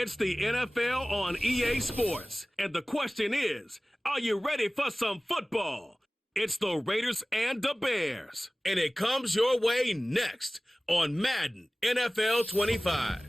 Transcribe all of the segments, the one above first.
It's the NFL on EA Sports. And the question is, are you ready for some football? It's the Raiders and the Bears. And it comes your way next on Madden NFL 25.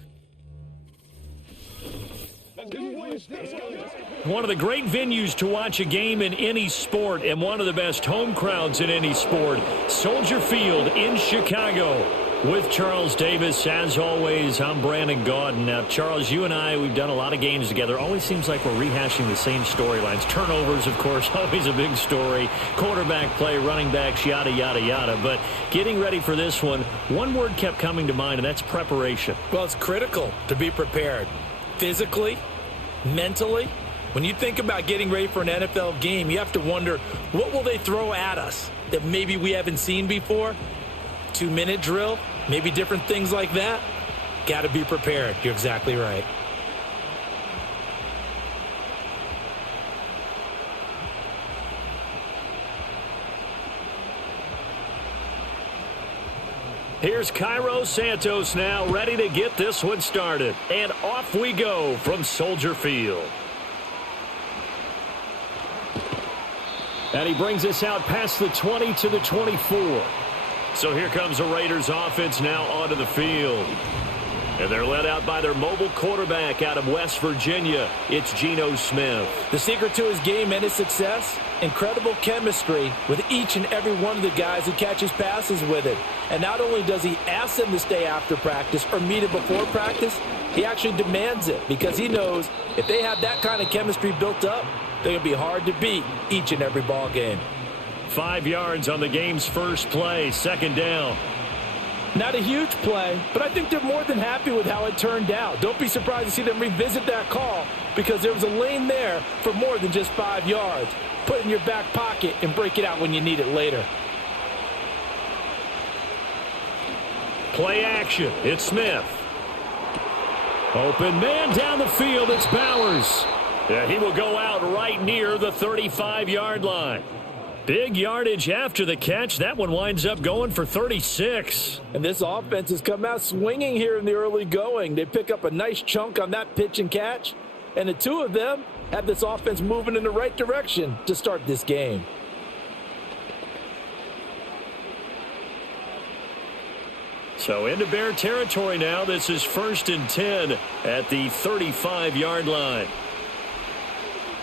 One of the great venues to watch a game in any sport and one of the best home crowds in any sport. Soldier Field in Chicago with Charles Davis. As always, I'm Brandon Gaudin. Now, Charles, you and I, we've done a lot of games together. Always seems like we're rehashing the same storylines. Turnovers, of course, always a big story. Quarterback play, running backs, yada, yada, yada. But getting ready for this one word kept coming to mind, and that's preparation. Well, it's critical to be prepared. Physically, mentally. When you think about getting ready for an NFL game, you have to wonder, what will they throw at us that maybe we haven't seen before? 2-minute drill, maybe different things like that. Got to be prepared. You're exactly right. Here's Cairo Santos now, ready to get this one started. And off we go from Soldier Field. And he brings us out past the 20 to the 24. So here comes the Raiders offense now onto the field. And they're led out by their mobile quarterback out of West Virginia. It's Geno Smith. The secret to his game and his success, incredible chemistry with each and every one of the guys who catches passes with it. And not only does he ask them to stay after practice or meet it before practice, he actually demands it because he knows if they have that kind of chemistry built up, they're going to be hard to beat each and every ball game. 5 yards on the game's first play, second down. Not a huge play, but I think they're more than happy with how it turned out. Don't be surprised to see them revisit that call because there was a lane there for more than just 5 yards. Put it in your back pocket and break it out when you need it later. Play action. It's Smith. Open man down the field. It's Bowers. Yeah, he will go out right near the 35-yard line. Big yardage after the catch. That one winds up going for 36. And this offense has come out swinging here in the early going. They pick up a nice chunk on that pitch and catch. And the two of them have this offense moving in the right direction to start this game. So into Bear territory now. This is 1st and 10 at the 35-yard line.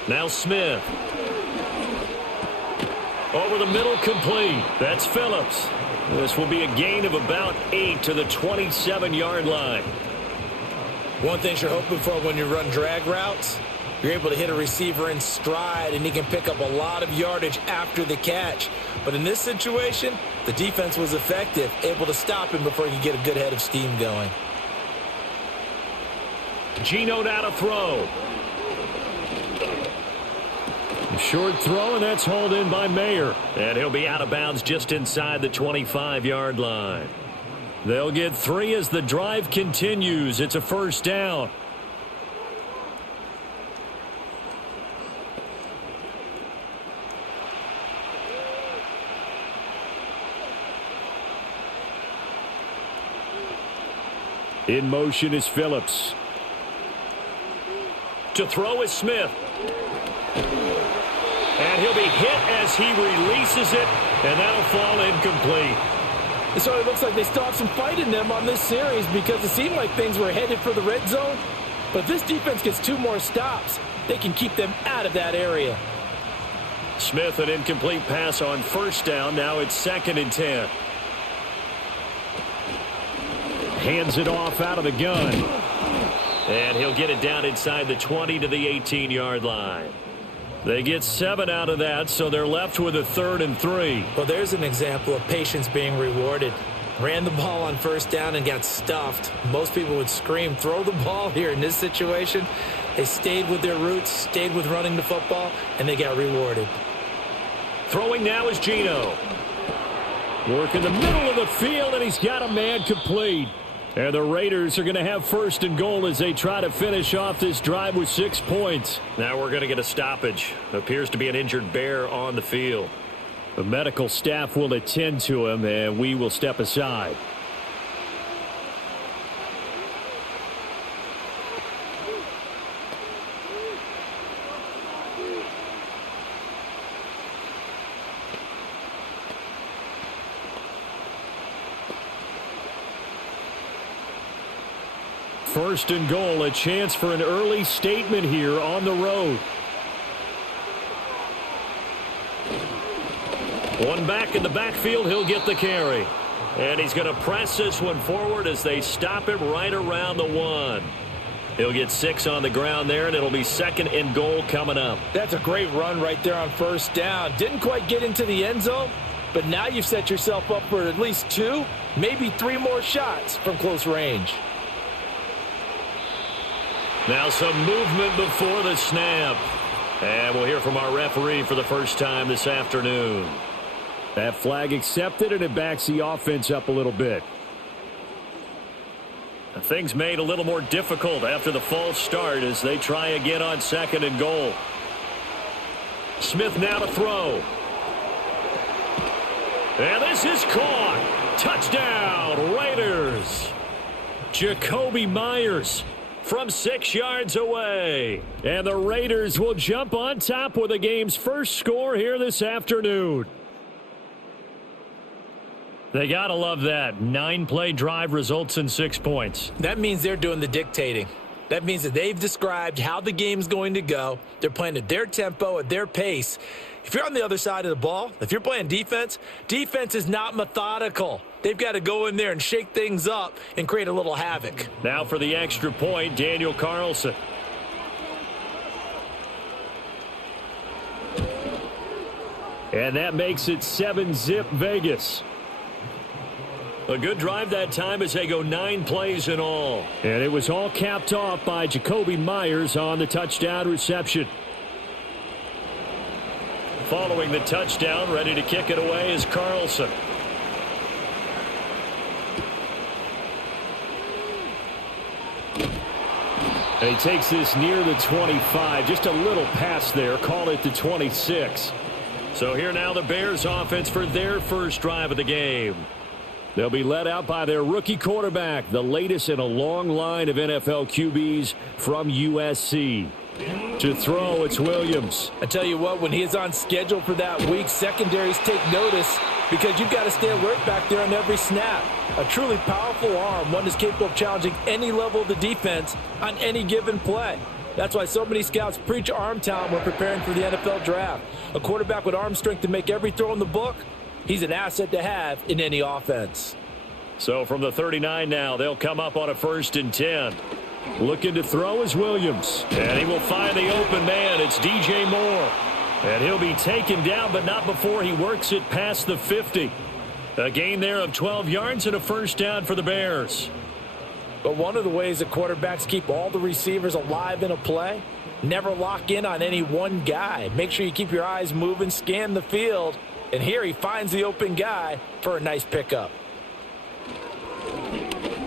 Now Smith. Over the middle, complete. That's Phillips. This will be a gain of about 8 to the 27-yard line. One thing you're hoping for when you run drag routes, you're able to hit a receiver in stride, and he can pick up a lot of yardage after the catch. But in this situation, the defense was effective, able to stop him before he could get a good head of steam going. Geno now to throw. Short throw, and that's hauled in by Mayer. And he'll be out of bounds just inside the 25-yard line. They'll get 3 as the drive continues. It's a first down. In motion is Phillips. To throw is Smith. And he'll be hit as he releases it, and that'll fall incomplete. It sort of looks like they still have some fight in them on this series because it seemed like things were headed for the red zone. But if this defense gets 2 more stops, they can keep them out of that area. Smith, an incomplete pass on first down. Now it's 2nd and 10. Hands it off out of the gun. And he'll get it down inside the 20 to the 18-yard line. They get 7 out of that, so they're left with a 3rd and 3. Well, there's an example of patience being rewarded. Ran the ball on first down and got stuffed. Most people would scream, throw the ball here. In this situation, they stayed with their roots, stayed with running the football, and they got rewarded. Throwing now is Geno. Work in the middle of the field, and he's got a man complete. And the Raiders are going to have 1st and goal as they try to finish off this drive with 6 points. Now we're going to get a stoppage. Appears to be an injured Bear on the field. The medical staff will attend to him, and we will step aside. first and goal. A chance for an early statement here on the road. One back in the backfield. He'll get the carry. And he's going to press this one forward as they stop him right around the 1. He'll get 6 on the ground there, and it'll be second and goal coming up. That's a great run right there on first down. Didn't quite get into the end zone, but now you've set yourself up for at least 2, maybe 3 more shots from close range. Now some movement before the snap. And we'll hear from our referee for the first time this afternoon. That flag accepted, and it backs the offense up a little bit. Things made a little more difficult after the false start as they try again on second and goal. Smith now to throw. And this is caught. Touchdown, Raiders. Jacoby Myers from 6 yards away. And the Raiders will jump on top with the game's first score here this afternoon. They got to love that. 9-play drive results in 6 points. That means they're doing the dictating. That means that they've described how the game's going to go. They're playing at their tempo, at their pace. If you're on the other side of the ball, if you're playing defense, defense is not methodical. They've got to go in there and shake things up and create a little havoc. Now for the extra point, Daniel Carlson. And that makes it 7-zip Vegas. A good drive that time as they go 9 plays in all. And it was all capped off by Jacoby Myers on the touchdown reception. Following the touchdown, ready to kick it away is Carlson. And he takes this near the 25. Just a little pass there. Call it the 26. So here now the Bears offense for their first drive of the game. They'll be led out by their rookie quarterback, the latest in a long line of NFL QBs from USC. To throw, it's Williams. I tell you what, when he is on schedule for that week, secondaries take notice because you've got to stay alert back there on every snap. A truly powerful arm, one that's capable of challenging any level of the defense on any given play. That's why so many scouts preach arm talent when preparing for the NFL draft. A quarterback with arm strength to make every throw in the book, he's an asset to have in any offense. So from the 39 now, they'll come up on a 1st and 10. Looking to throw is Williams. And he will find the open man. It's DJ Moore. And he'll be taken down, but not before he works it past the 50. A gain there of 12 yards and a first down for the Bears. But one of the ways that quarterbacks keep all the receivers alive in a play, never lock in on any one guy. Make sure you keep your eyes moving, scan the field. And here he finds the open guy for a nice pickup.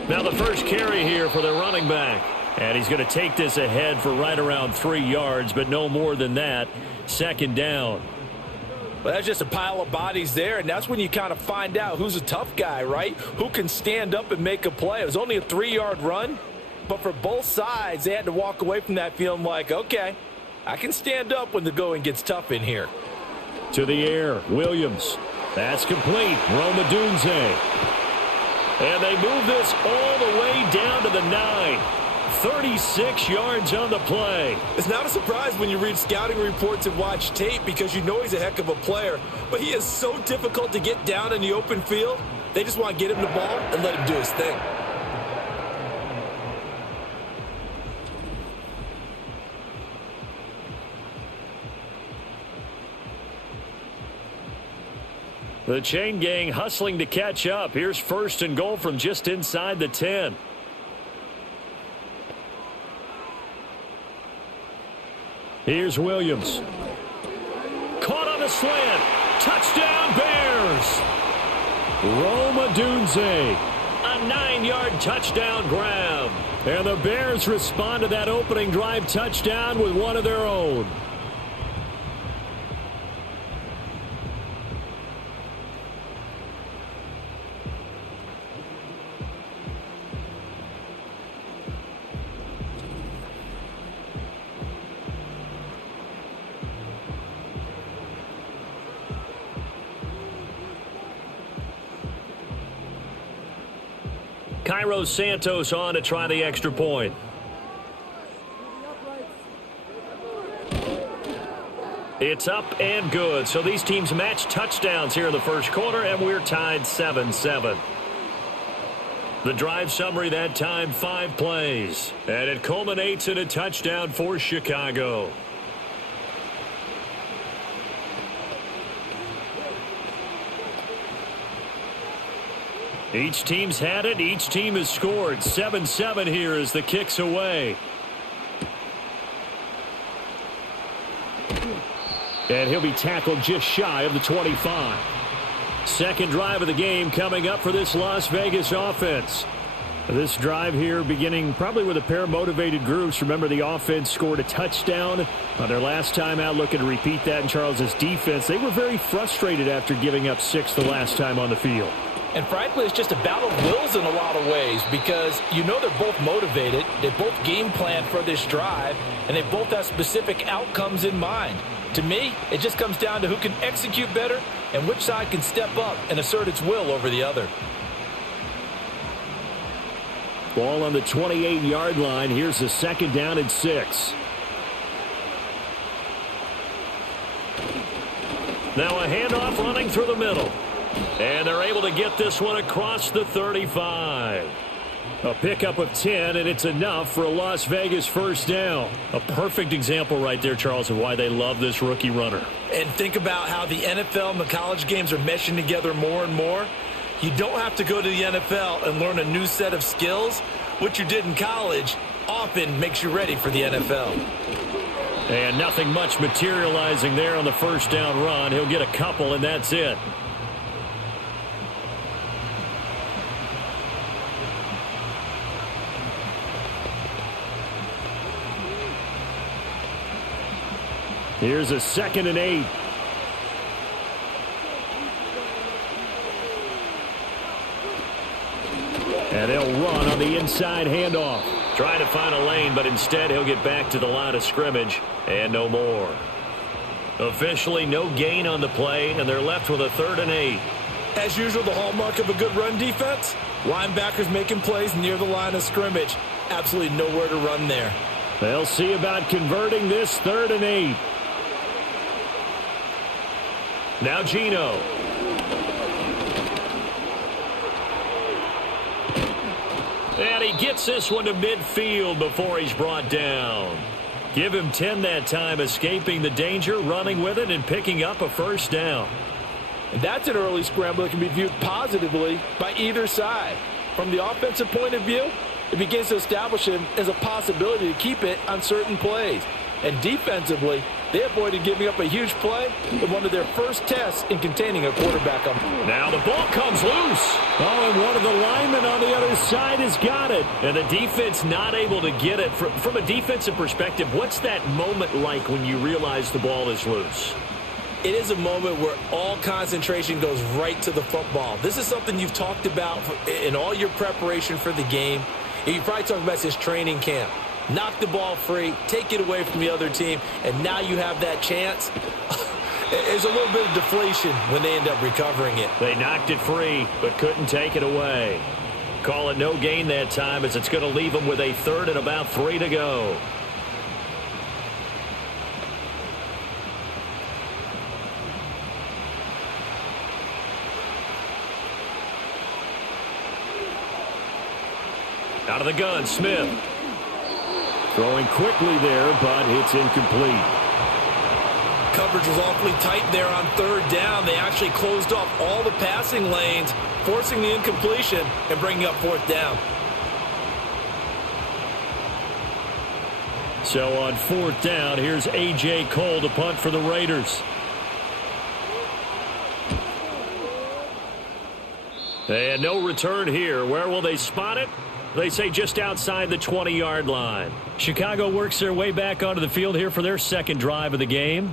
Now the first carry here for the running back. And he's going to take this ahead for right around 3 yards, but no more than that. Second down. Well, that's just a pile of bodies there, and that's when you kind of find out who's a tough guy, right? Who can stand up and make a play. It was only a 3-yard run, but for both sides, they had to walk away from that feeling like, okay, I can stand up when the going gets tough in here. To the air, Williams. That's complete. Roma Dunze. And they move this all the way down to the 9. 36 yards on the play. It's not a surprise when you read scouting reports and watch tape because you know he's a heck of a player. But he is so difficult to get down in the open field. They just want to get him the ball and let him do his thing. The chain gang hustling to catch up. Here's first and goal from just inside the 10. Here's Williams. Caught on the slant. Touchdown Bears. Roma Dunze. A 9-yard touchdown grab. And the Bears respond to that opening drive touchdown with one of their own. Cairo Santos on to try the extra point. It's up and good. So these teams match touchdowns here in the first quarter, and we're tied 7-7. The drive summary that time, 5 plays. And it culminates in a touchdown for Chicago. Each team's had it. Each team has scored. 7-7 here as the kick's away. And he'll be tackled just shy of the 25. Second drive of the game coming up for this Las Vegas offense. This drive here beginning probably with a pair of motivated groups. Remember, the offense scored a touchdown on their last time out, looking to repeat that in Charles's defense. They were very frustrated after giving up 6 the last time on the field. And frankly, it's just a battle of wills in a lot of ways because you know they're both motivated. They both game plan for this drive, and they both have specific outcomes in mind. To me, it just comes down to who can execute better and which side can step up and assert its will over the other. Ball on the 28-yard line. Here's the 2nd down and 6. Now a handoff running through the middle. And they're able to get this one across the 35. A pickup of 10, and it's enough for a Las Vegas first down. A perfect example right there, Charles, of why they love this rookie runner. And think about how the NFL and the college games are meshing together more and more. You don't have to go to the NFL and learn a new set of skills. What you did in college often makes you ready for the NFL. And nothing much materializing there on the first down run. He'll get a couple, and that's it. Here's a 2nd and 8. And they'll run on the inside handoff. Trying to find a lane, but instead he'll get back to the line of scrimmage and no more. Officially no gain on the play, and they're left with a 3rd and 8. As usual, the hallmark of a good run defense, linebackers making plays near the line of scrimmage. Absolutely nowhere to run there. They'll see about converting this 3rd and 8. Now Gino. And he gets this one to midfield before he's brought down. Give him 10 that time, escaping the danger, running with it, and picking up a first down. And that's an early scramble that can be viewed positively by either side. From the offensive point of view, it begins to establish him as a possibility to keep it on certain plays. And defensively, they avoided giving up a huge play in one of their first tests in containing a quarterback. Now the ball comes loose. Oh, and one of the linemen on the other side has got it. And the defense not able to get it. From a defensive perspective, what's that moment like when you realize the ball is loose? It is a moment where all concentration goes right to the football. This is something you've talked about in all your preparation for the game. You probably talked about this training camp. Knock the ball free, take it away from the other team, and now you have that chance. There's a little bit of deflation when they end up recovering it. They knocked it free, but couldn't take it away. Call it no gain that time, as it's going to leave them with a 3rd and about 3 to go. Out of the gun, Smith. Throwing quickly there, but it's incomplete. Coverage was awfully tight there on 3rd down. They actually closed off all the passing lanes, forcing the incompletion and bringing up 4th down. So on 4th down, here's A.J. Cole to punt for the Raiders. And no return here. Where will they spot it? They say just outside the 20-yard line. Chicago works their way back onto the field here for their 2nd drive of the game.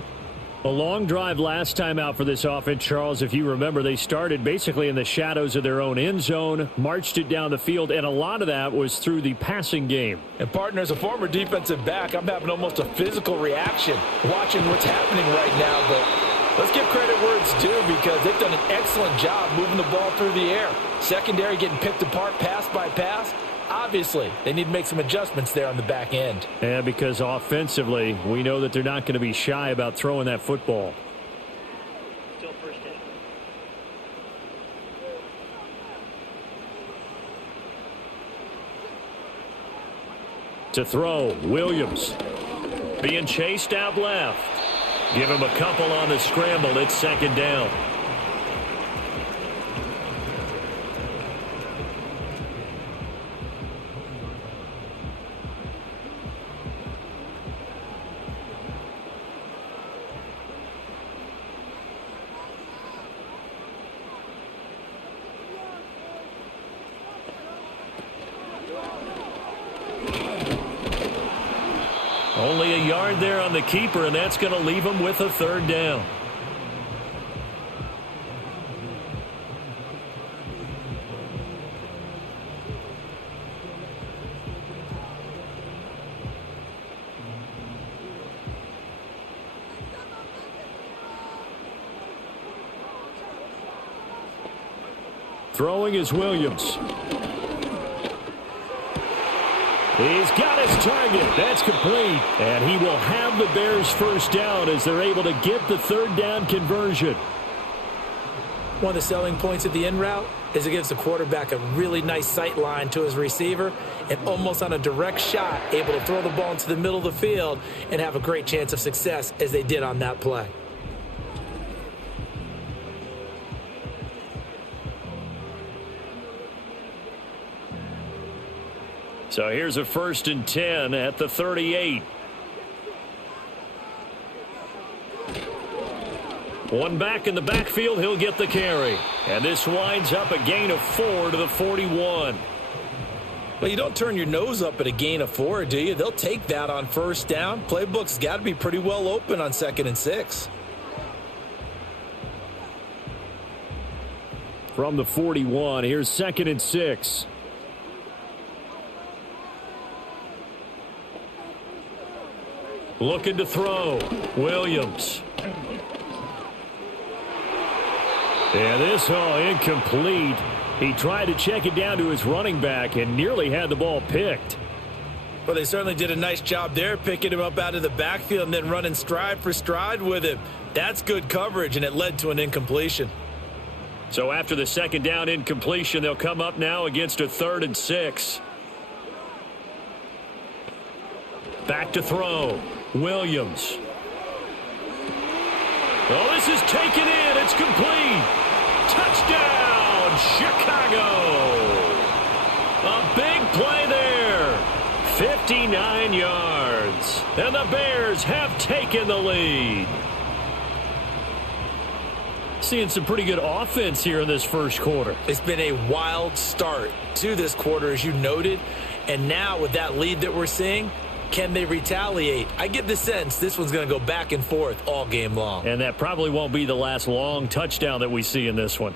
A long drive last time out for this offense, Charles. If you remember, they started basically in the shadows of their own end zone, marched it down the field, and a lot of that was through the passing game. And, partner, as a former defensive back, I'm having almost a physical reaction watching what's happening right now. But Let's give credit where it's due because they've done an excellent job moving the ball through the air. Secondary getting picked apart pass by pass. Obviously, they need to make some adjustments there on the back end. Yeah, because offensively, we know that they're not going to be shy about throwing that football. Still first down. To throw, Williams. Being chased out left. Give him a couple on the scramble. It's second down. Only a yard there on the keeper, and that's going to leave him with a third down. Throwing is Williams. He's got his target. That's complete. And he will have the Bears first down as they're able to get the third down conversion. One of the selling points of the in route is it gives the quarterback a really nice sight line to his receiver and almost on a direct shot able to throw the ball into the middle of the field and have a great chance of success as they did on that play. So here's a 1st and 10 at the 38. One back in the backfield, he'll get the carry. And this winds up a gain of 4 to the 41. Well, you don't turn your nose up at a gain of 4, do you? They'll take that on first down. Playbook's got to be pretty well open on 2nd and 6. From the 41, here's 2nd and 6. Looking to throw. Williams. And this all incomplete. He tried to check it down to his running back and nearly had the ball picked. Well, they certainly did a nice job there, picking him up out of the backfield and then running stride for stride with him. That's good coverage, and it led to an incompletion. So after the 2nd down incompletion, they'll come up now against a 3rd and 6. Back to throw. Williams. Oh, this is taken in. It's complete. Touchdown, Chicago. A big play there. 59 yards. And the Bears have taken the lead. Seeing some pretty good offense here in this first quarter. It's been a wild start to this quarter, as you noted. And now with that lead that we're seeing, can they retaliate? I get the sense this one's going to go back and forth all game long. And that probably won't be the last long touchdown that we see in this one.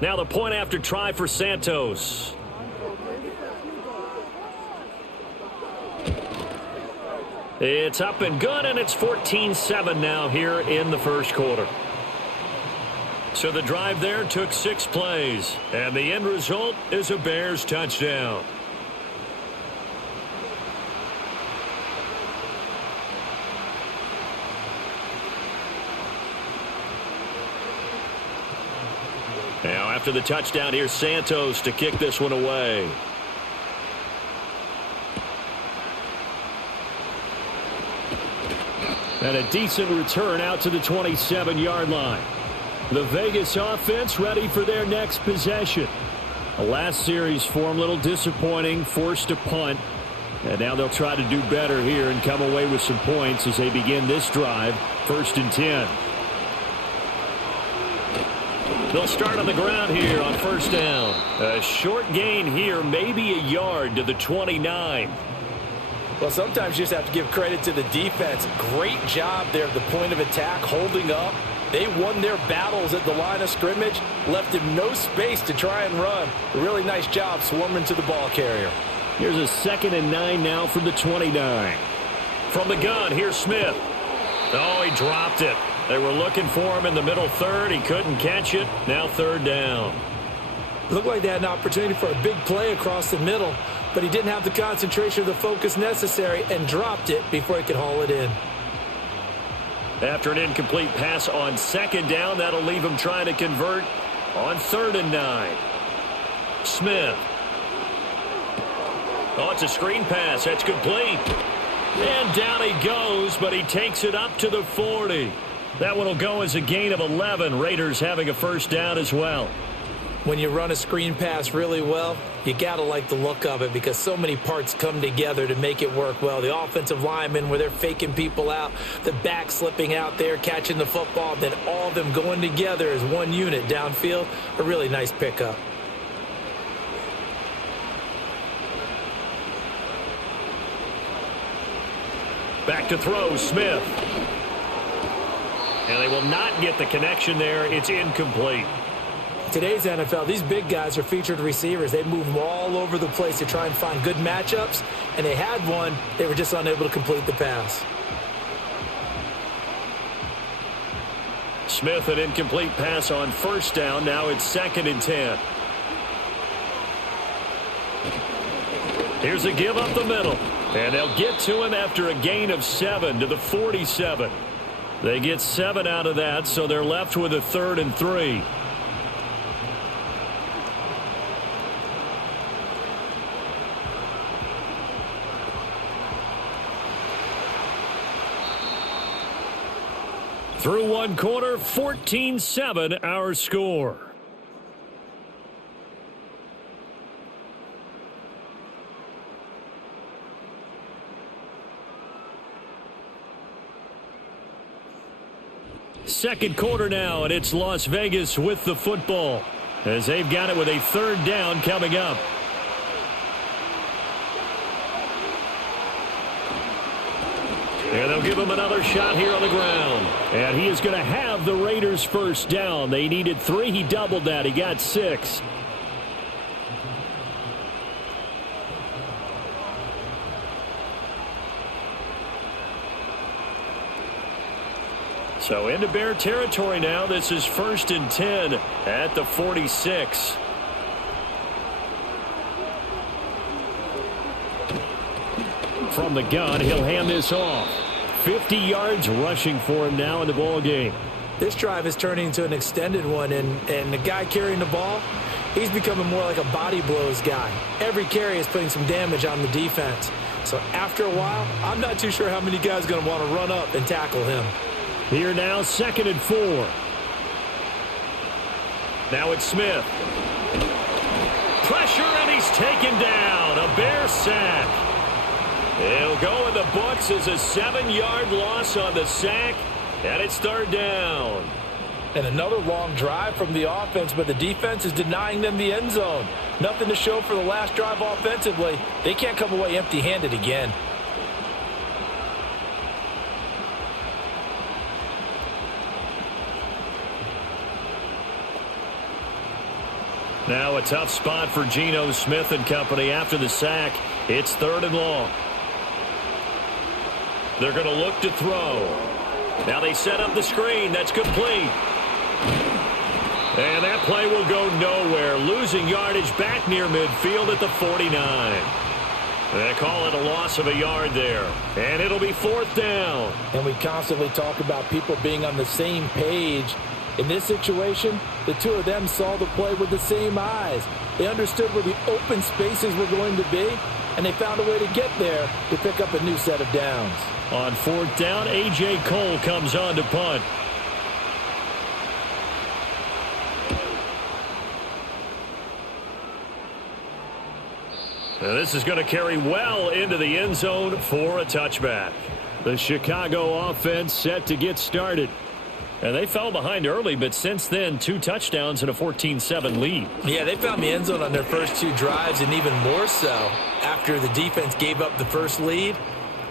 Now the point after try for Santos. It's up and good, and it's 14-7 now here in the first quarter. So the drive there took 6 plays, and the end result is a Bears touchdown. Now after the touchdown, here's Santos to kick this one away. And a decent return out to the 27-yard line. The Vegas offense ready for their next possession. The last series for them a little disappointing, forced a punt. And now they'll try to do better here and come away with some points as they begin this drive. 1st and 10. They'll start on the ground here on 1st down. A short gain here, maybe a yard to the 29. Well, sometimes you just have to give credit to the defense. Great job there at the point of attack, holding up, They won their battles at the line of scrimmage, left him no space to try and run. A really nice job swarming to the ball carrier. Here's a 2nd and 9 now from the 29. From the gun, here's Smith. Oh, he dropped it. They were looking for him in the middle third. He couldn't catch it. Now 3rd down. Looked like they had an opportunity for a big play across the middle, but he didn't have the concentration or the focus necessary and dropped it before he could haul it in. After an incomplete pass on 2nd down, that'll leave him trying to convert on 3rd and 9. Smith. Oh, it's a screen pass. That's complete. And down he goes, but he takes it up to the 40. That one will go as a gain of 11. Raiders having a 1st down as well. When you run a screen pass really well, you got to like the look of it because so many parts come together to make it work well. The offensive linemen where they're faking people out, the back slipping out there, catching the football, then all of them going together as one unit downfield. A really nice pickup. Back to throw, Smith. And they will not get the connection there. It's incomplete. Today's NFL, these big guys are featured receivers. They move them all over the place to try and find good matchups, and they had one. They were just unable to complete the pass. Smith, an incomplete pass on 1st down. Now it's 2nd and 10. Here's a give up the middle. And they'll get to him after a gain of 7 to the 47. They get 7 out of that, so they're left with a 3rd and 3. Through 1 quarter, 14-7 our score. Second quarter now, and it's Las Vegas with the football as they've got it with a 3rd down coming up. And they'll give him another shot here on the ground. And he is going to have the Raiders' 1st down. They needed 3. He doubled that. He got 6. So into Bear territory now. This is 1st and 10 at the 46. From the gun, he'll hand this off. 50 yards rushing for him now in the ball game. This drive is turning into an extended one, and the guy carrying the ball, he's becoming more like a body blows guy. Every carry is putting some damage on the defense. So after a while, I'm not too sure how many guys are going to want to run up and tackle him. Here now, 2nd and 4. Now it's Smith. Pressure, and he's taken down. A Bear sack. He'll go in the books as a 7-yard loss on the sack, and it's 3rd down. And another long drive from the offense, but the defense is denying them the end zone. Nothing to show for the last drive offensively. They can't come away empty-handed again. Now a tough spot for Geno Smith and company after the sack. It's 3rd and long. They're going to look to throw. Now they set up the screen. That's complete. And that play will go nowhere. Losing yardage back near midfield at the 49. They call it a loss of a yard there. And it'll be 4th down. And we constantly talk about people being on the same page. In this situation, the two of them saw the play with the same eyes. They understood where the open spaces were going to be, and they found a way to get there to pick up a new set of downs. On 4th down, A.J. Cole comes on to punt. Now this is going to carry well into the end zone for a touchback. The Chicago offense set to get started. And they fell behind early, but since then, 2 touchdowns and a 14-7 lead. Yeah, they found the end zone on their first 2 drives, and even more so after the defense gave up the first lead.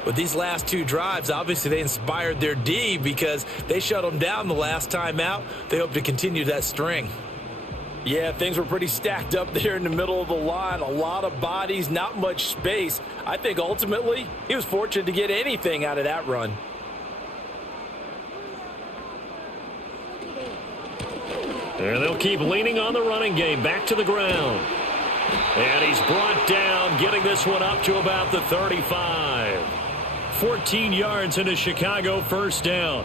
With these last two drives, obviously they inspired their D because they shut them down the last time out. They hope to continue that string. Yeah, things were pretty stacked up there in the middle of the line. A lot of bodies, not much space. I think ultimately he was fortunate to get anything out of that run. And they'll keep leaning on the running game. Back to the ground. And he's brought down, getting this one up to about the 35. 14 yards into Chicago, first down.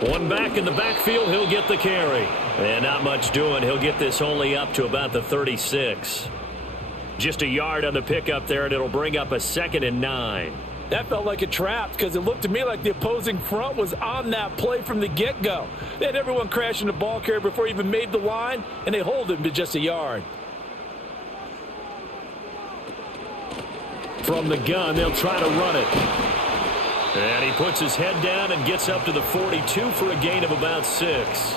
One back in the backfield, he'll get the carry. And not much doing. He'll get this only up to about the 36. Just a yard on the pickup there, and it'll bring up a 2nd and 9. That felt like a trap because it looked to me like the opposing front was on that play from the get-go. They had everyone crashing the ball carrier before he even made the line, and they hold him to just a yard. From the gun, they'll try to run it. And he puts his head down and gets up to the 42 for a gain of about 6.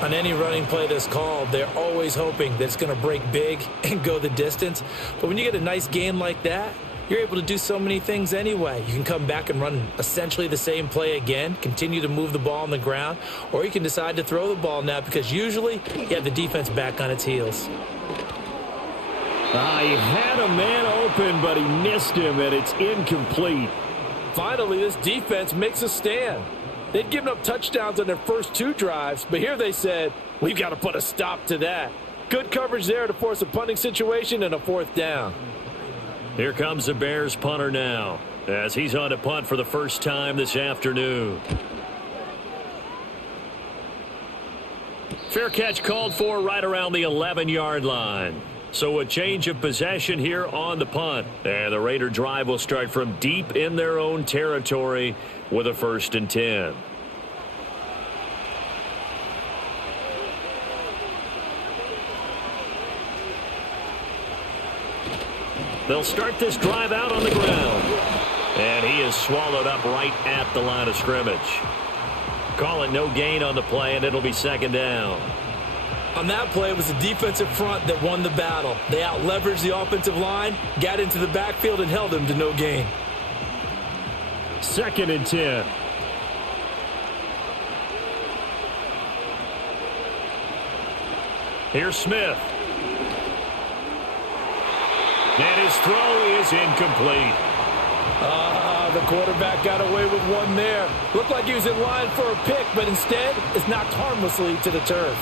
On any running play that's called, they're always hoping that it's going to break big and go the distance. But when you get a nice gain like that, you're able to do so many things anyway. You can come back and run essentially the same play again, continue to move the ball on the ground, or you can decide to throw the ball now because usually you have the defense back on its heels. He had a man open, but he missed him, and it's incomplete. Finally, this defense makes a stand. They'd given up touchdowns on their first 2 drives, but here they said, we've got to put a stop to that. Good coverage there to force a punting situation and a 4th down. Here comes the Bears punter now, as he's on to punt for the first time this afternoon. Fair catch called for right around the 11-yard line. So a change of possession here on the punt. And the Raider drive will start from deep in their own territory with a 1st and 10. They'll start this drive out on the ground. And he is swallowed up right at the line of scrimmage. Call it no gain on the play, and it'll be 2nd down. On that play, it was the defensive front that won the battle. They out-leveraged the offensive line, got into the backfield, and held him to no gain. 2nd and 10. Here's Smith. And his throw is incomplete. The quarterback got away with one there. Looked like he was in line for a pick, but instead is knocked harmlessly to the turf.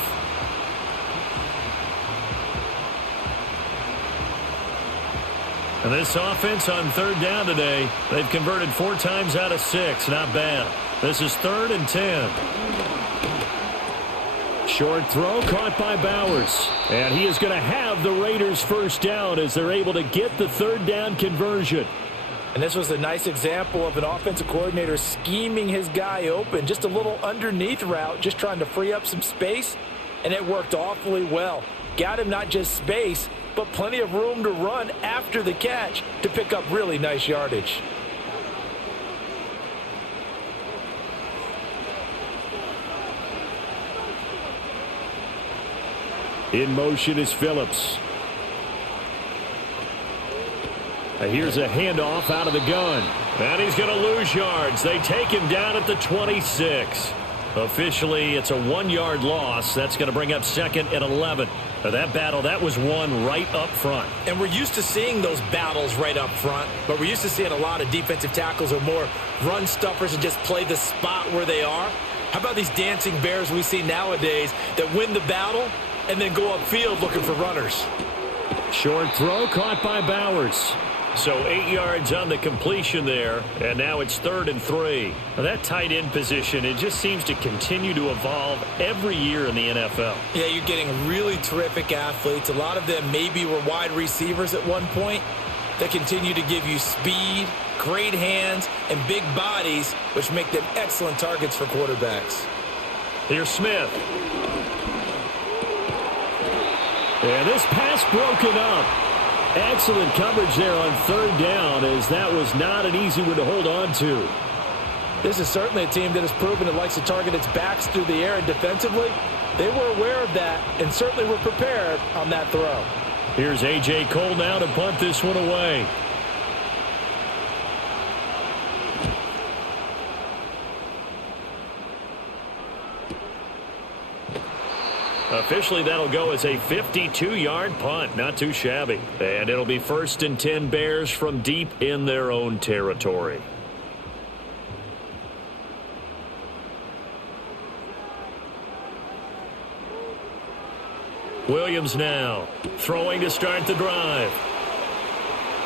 And this offense on 3rd down today, they've converted 4 times out of 6. Not bad. This is 3rd and 10. Short throw caught by Bowers. And he is going to have the Raiders' first down as they're able to get the 3rd down conversion. And this was a nice example of an offensive coordinator scheming his guy open. Just a little underneath route, just trying to free up some space. And it worked awfully well. Got him not just space, but plenty of room to run after the catch to pick up really nice yardage. In motion is Phillips. Here's a handoff out of the gun. And he's going to lose yards. They take him down at the 26. Officially, it's a 1-yard loss. That's going to bring up 2nd and 11. That battle, that was won right up front. And we're used to seeing those battles right up front, but we're used to seeing a lot of defensive tackles or more run stuffers and just play the spot where they are. How about these dancing bears we see nowadays that win the battle and then go upfield looking for runners? Short throw caught by Bowers. So 8 yards on the completion there, and now it's 3rd and 3. Now that tight end position, it just seems to continue to evolve every year in the NFL. Yeah, you're getting really terrific athletes. A lot of them maybe were wide receivers at one point. They continue to give you speed, great hands, and big bodies, which make them excellent targets for quarterbacks. Here's Smith. And this pass broken up. Excellent coverage there on third down, as that was not an easy one to hold on to. This is certainly a team that has proven it likes to target its backs through the air, and defensively, they were aware of that and certainly were prepared on that throw. Here's A.J. Cole now to punt this one away. Officially, that'll go as a 52-yard punt. Not too shabby. And it'll be 1st and 10 Bears from deep in their own territory. Williams now throwing to start the drive.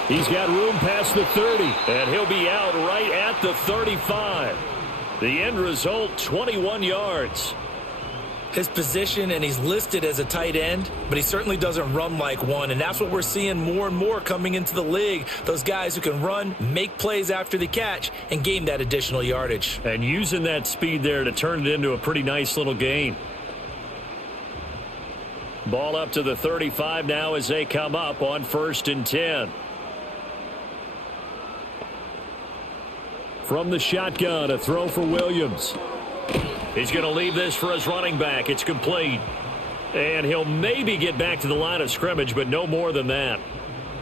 He's got room past the 30, and he'll be out right at the 35. The end result, 21 yards. His position, and he's listed as a tight end, but he certainly doesn't run like one, and that's what we're seeing more and more coming into the league. Those guys who can run, make plays after the catch, and gain that additional yardage. And using that speed there to turn it into a pretty nice little gain. Ball up to the 35 now as they come up on 1st and 10. From the shotgun, a throw for Williams. He's going to leave this for his running back. It's complete. And he'll maybe get back to the line of scrimmage, but no more than that.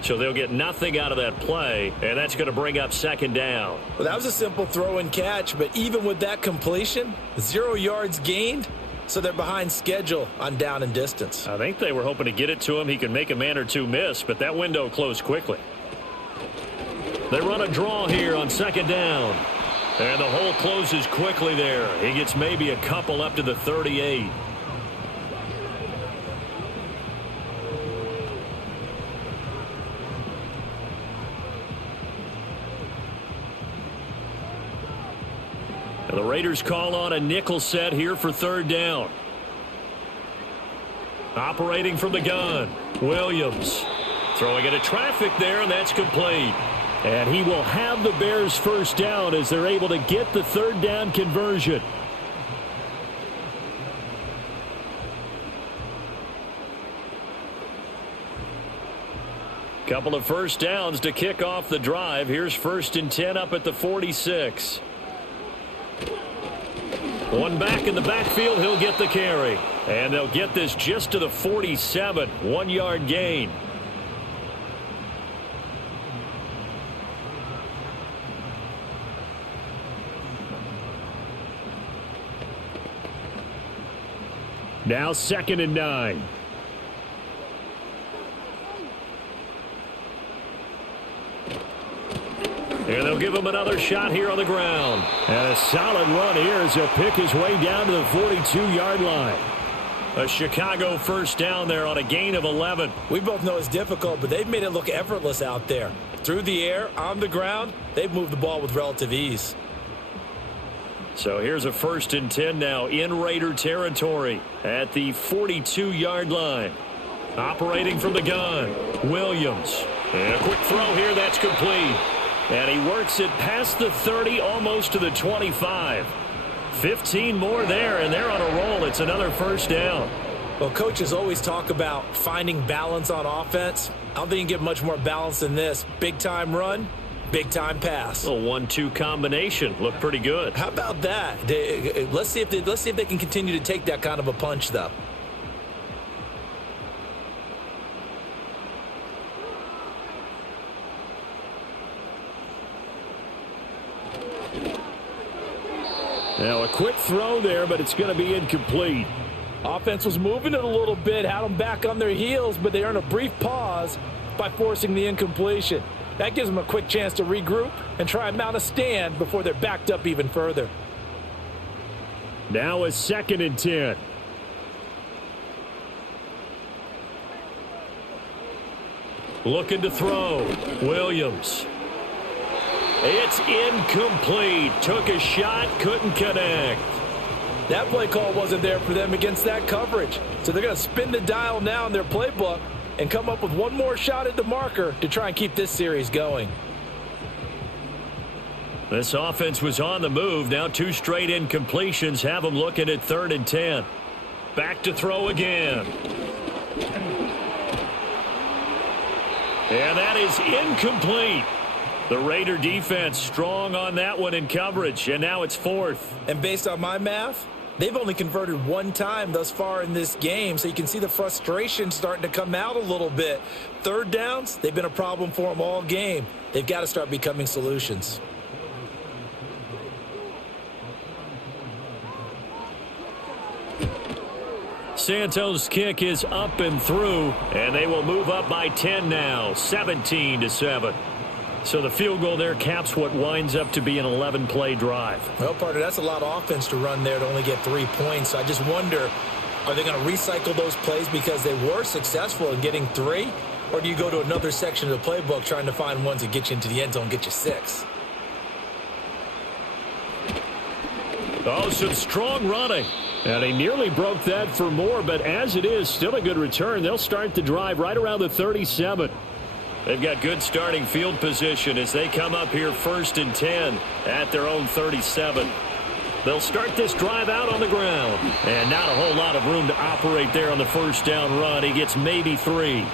So they'll get nothing out of that play, and that's going to bring up 2nd down. Well, that was a simple throw and catch, but even with that completion, 0 yards gained, so they're behind schedule on down and distance. I think they were hoping to get it to him. He can make a man or two miss, but that window closed quickly. They run a draw here on 2nd down. And the hole closes quickly there. He gets maybe a couple up to the 38. And the Raiders call on a nickel set here for 3rd down. Operating from the gun, Williams. Throwing into traffic there, and that's complete. And he will have the Bears 1st down as they're able to get the 3rd down conversion. Couple of 1st downs to kick off the drive. Here's 1st and 10 up at the 46. One back in the backfield, he'll get the carry. And they'll get this just to the 47, 1-yard gain. Now 2nd and 9. And they'll give him another shot here on the ground. And a solid run here as he'll pick his way down to the 42-yard line. A Chicago 1st down there on a gain of 11. We both know it's difficult, but they've made it look effortless out there. Through the air, on the ground, they've moved the ball with relative ease. So here's a 1st and 10 now in Raider territory at the 42-yard line. Operating from the gun, Williams. And a quick throw here, that's complete. And he works it past the 30, almost to the 25. 15 more there, and they're on a roll. It's another 1st down. Well, coaches always talk about finding balance on offense. I don't think you can get much more balance than this. Big-time run, big-time pass. A 1-2 combination. Looked pretty good. How about that? Let's see if they can continue to take that kind of a punch, though. Now a quick throw there, but it's going to be incomplete. Offense was moving it a little bit, had them back on their heels, but they earned a brief pause by forcing the incompletion. That gives them a quick chance to regroup and try and mount a stand before they're backed up even further. Now a 2nd and 10. Looking to throw. Williams. It's incomplete. Took a shot, couldn't connect. That play call wasn't there for them against that coverage. So they're going to spin the dial now in their playbook and come up with one more shot at the marker to try and keep this series going. This offense was on the move. Now 2 straight incompletions have them looking at 3rd and 10. Back to throw again. And that is incomplete. The Raider defense strong on that one in coverage, and now it's 4th. And based on my math, they've only converted one time thus far in this game, so you can see the frustration starting to come out a little bit. 3rd downs, they've been a problem for them all game. They've got to start becoming solutions. Santos' kick is up and through, and they will move up by 10 now, 17-7. So the field goal there caps what winds up to be an 11-play drive. Well, partner, that's a lot of offense to run there to only get 3 points. So I just wonder, are they going to recycle those plays because they were successful in getting 3? Or do you go to another section of the playbook trying to find ones that get you into the end zone and get you 6? Oh, some strong running. And he nearly broke that for more, but as it is, still a good return. They'll start the drive right around the 37. They've got good starting field position as they come up here 1st and 10 at their own 37. They'll start this drive out on the ground. And not a whole lot of room to operate there on the 1st down run. He gets maybe 3.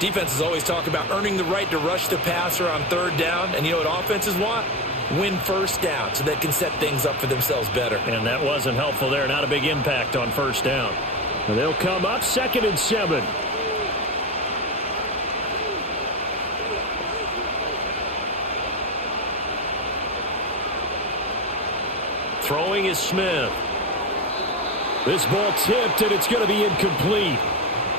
Defenses always talk about earning the right to rush the passer on 3rd down. And you know what offenses want? Win 1st down so they can set things up for themselves better. And that wasn't helpful there. Not a big impact on 1st down. And they'll come up 2nd and 7. Throwing is Smith. This ball tipped, and it's going to be incomplete.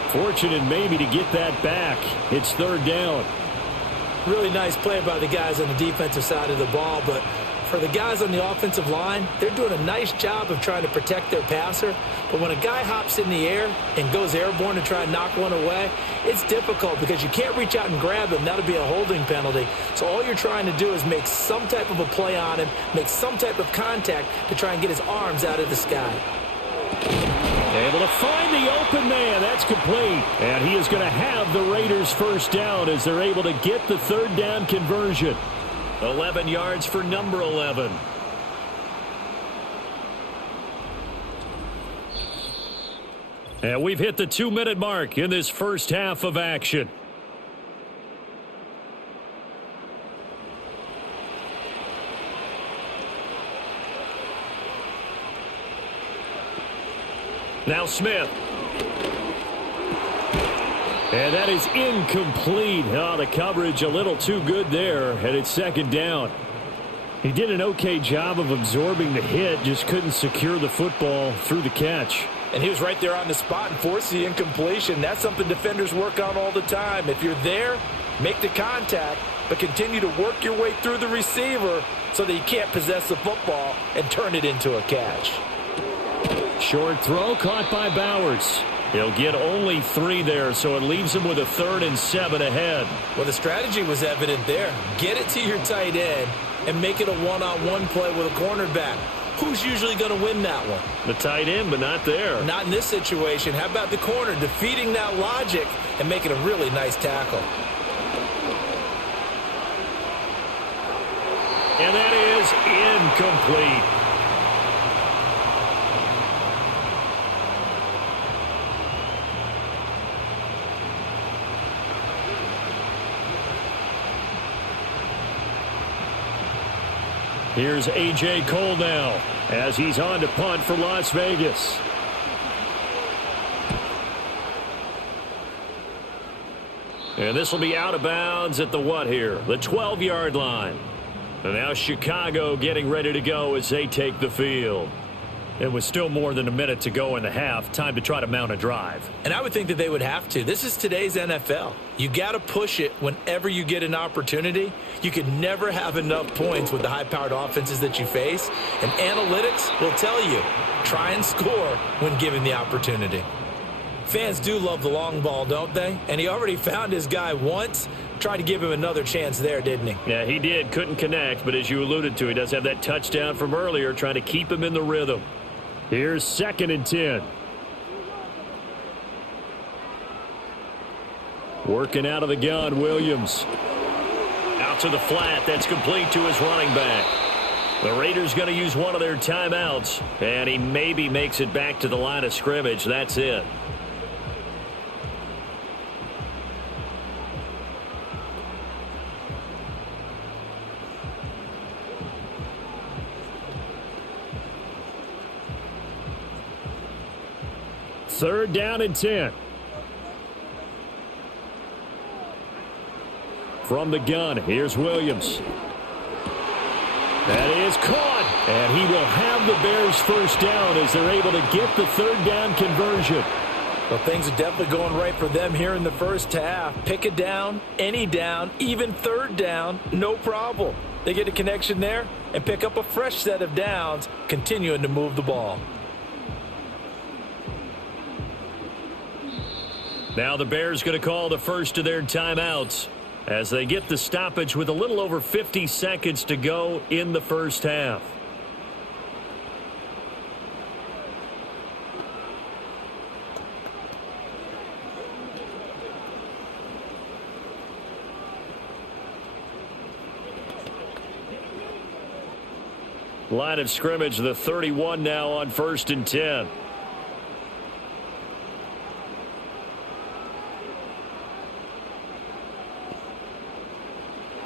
Fortunate maybe to get that back. It's 3rd down. Really nice play by the guys on the defensive side of the ball, but for the guys on the offensive line, they're doing a nice job of trying to protect their passer. But when a guy hops in the air and goes airborne to try and knock one away, it's difficult because you can't reach out and grab him. That'll be a holding penalty. So all you're trying to do is make some type of a play on him, make some type of contact to try and get his arms out of the sky. Able to find the open man. That's complete. And he is going to have the Raiders 1st down as they're able to get the 3rd down conversion. 11 yards for number 11. And we've hit the 2-minute mark in this first half of action. Now Smith. And that is incomplete. Oh, the coverage a little too good there, and it's 2nd down. He did an okay job of absorbing the hit, just couldn't secure the football through the catch. And he was right there on the spot and forced the incompletion. That's something defenders work on all the time. If you're there, make the contact, but continue to work your way through the receiver so that you can't possess the football and turn it into a catch. Short throw caught by Bowers. He'll get only 3 there, so it leaves him with a 3rd and 7 ahead. Well, the strategy was evident there. Get it to your tight end and make it a one-on-one play with a cornerback. Who's usually going to win that one? The tight end, but not there. Not in this situation. How about the corner defeating that logic and making a really nice tackle? And that is incomplete. Here's A.J. Cole now as he's on to punt for Las Vegas. And this will be out of bounds at the what here? The 12-yard line. And now Chicago getting ready to go as they take the field. It was still more than a minute to go in the half. Time to try to mount a drive. And I would think that they would have to. This is today's NFL. You got to push it whenever you get an opportunity. You can never have enough points with the high-powered offenses that you face. And analytics will tell you, try and score when given the opportunity. Fans do love the long ball, don't they? And he already found his guy once. Tried to give him another chance there, didn't he? Yeah, he did. Couldn't connect, but as you alluded to, he does have that touchdown from earlier, trying to keep him in the rhythm. Here's 2nd and 10. Working out of the gun, Williams. Out to the flat. That's complete to his running back. The Raiders going to use one of their timeouts, and he maybe makes it back to the line of scrimmage. That's it. 3rd down and 10. From the gun, here's Williams. That is caught, and he will have the Bears first down as they're able to get the 3rd down conversion. Well, things are definitely going right for them here in the first half. Pick a down, any down, even 3rd down, no problem. They get a connection there and pick up a fresh set of downs, continuing to move the ball. Now the Bears going to call the first of their timeouts as they get the stoppage with a little over 50 seconds to go in the first half. Line of scrimmage, the 31 now on 1st and 10.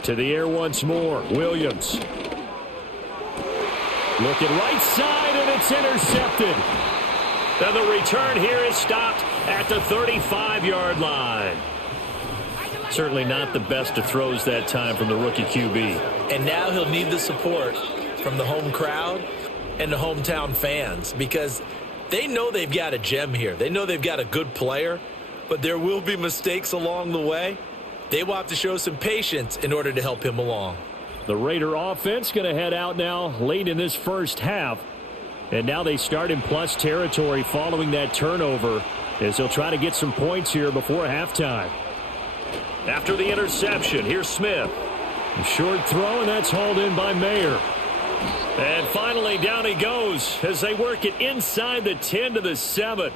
To the air once more. Williams. Looking right side, and it's intercepted. Then the return here is stopped at the 35-yard line. Certainly not the best of throws that time from the rookie QB. And now he'll need the support from the home crowd and the hometown fans because they know they've got a gem here. They know they've got a good player, but there will be mistakes along the way. They will have to show some patience in order to help him along. The Raider offense going to head out now late in this first half. And now they start in plus territory following that turnover as they'll try to get some points here before halftime. After the interception, here's Smith. A short throw, and that's hauled in by Mayer. And finally, down he goes as they work it inside the 10 to the 7.